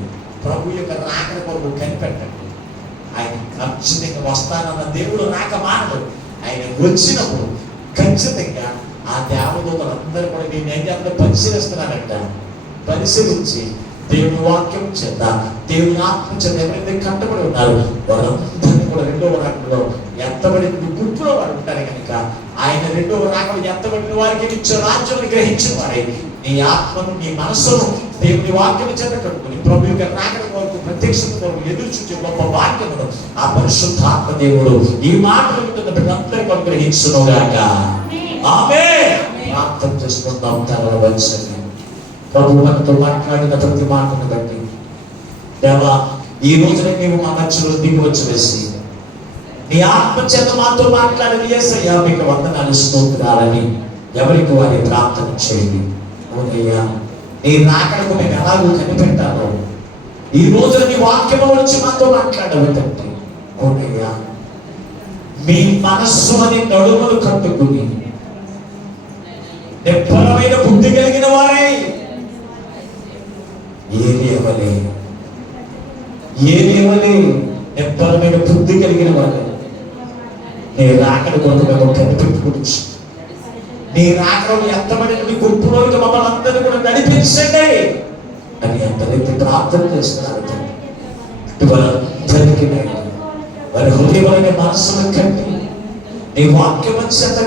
ప్రభు యొక్క రాకడ కొరకు కనిపెట్టండి. ఆయన ఖచ్చితంగా వస్తానన్న దేవుడు రాక మానడు. ఆయన వచ్చినప్పుడు ఖచ్చితంగా ఆ దేవదూతలందరూ కూడా నేను ఏం చేస్తాను పరిశీలిస్తున్నానంట. పరిశీలించి దేవుని వాక్యం చేత దేవుని ఆత్మ చేత ఎవరైతే కట్టబడి ఉన్నారు వారందరినీ కూడా రెండవ రాకడలో ఎత్తబడిన గుంపులో వాడు ఉంటారు కనుక ఆయన రెండవ రాకడలో ఎత్తబడిన వారికి ఇచ్చే రాజ్యం గ్రహించిన వారే నీ ఆత్మను నీ మనస్సును దేవుని వాక్యం చేత కట్టుకుని ప్రభు యొక్క రాకడ కొరకు ప్రత్యక్షత కొరకు ఎదురు చూసే గొప్ప వాక్యమును ఆ పరిశుద్ధాత్మ దేవుడు ఈ మాటలు వింటున్న బిడ్డలందరికీ అనుగ్రహించునుగాక. ఆమేన్. ప్రార్థన చేసుకుందాం. తనలో వచ్చి ప్రభు మనతో మాట్లాడిన ప్రతి మాటను బట్టి దేవా ఈ రోజున మేము మా మధ్యలో దిగి వచ్చి వేసి నీ ఆత్మ చేత మాతో మాట్లాడిన యేసయ్యా మీకు వందనాలు స్తోత్రాలని ఎవరికి వారి ప్రార్థన చేయండి. అవునయ్యా నీ రాకడకు మేము ఎలాగో కనిపెట్టాలో ఈ రోజున నీ వాక్యము వచ్చి మాతో మాట్లాడవద్దండి. అవునయ్యా మీ మనస్సు అని నడుములు కట్టుకుని బలమైన బుద్ధి కలిగిన వారే ఏమలే బలమైన బుద్ధి కలిగిన వారు నీ రాకడ కొరకు మేము కనిపెట్టుకోవచ్చు. నీ రాకడలు ఎంతమంది గుంపులోకి మమ్మల్ని అందరినీ కూడా నడిపించండి అని ఎంతైతే ప్రార్థన చేస్తున్నారు. వారి హృదయమైన మనస్సును కట్టి నీ వాక్యం చేత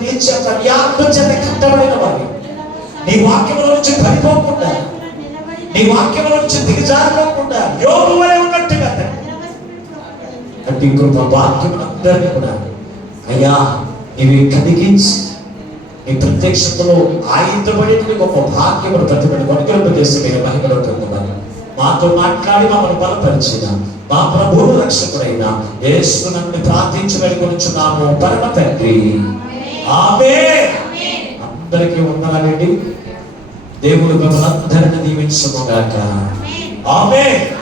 నీ చేత నీ ఆత్మ చేత కట్టబడిన వారి నీ వాక్యంలో నుంచి పడిపోకుండా నీ వాక్యంలో నుంచి దిగజారిపోకుండా యోగు వలె ఉన్నట్టుగా అట్టి కృప వాక్యం అందరినీ కూడా అయ్యా ఇవి కదిగించి నీ ప్రత్యక్షతలో ఆయుధపడేటువంటి గొప్ప భాగ్యమును ప్రతిబడి అనుగ్రహింపజేసి మీరు మహిమలో పొందమని మాతో మాట్లాడి మమ్మల్ని బలపరిచిన మా ప్రభువు రక్షకుడైన యేసునందు ప్రార్థించి వెళ్ళుకొనుచున్నాము పరమ తండ్రి. ఆమేన్. అందరికీ వందనాలండి. దేవుడు మిమ్మల్ని అందరిని దీవించుగాక. ఆమేన్.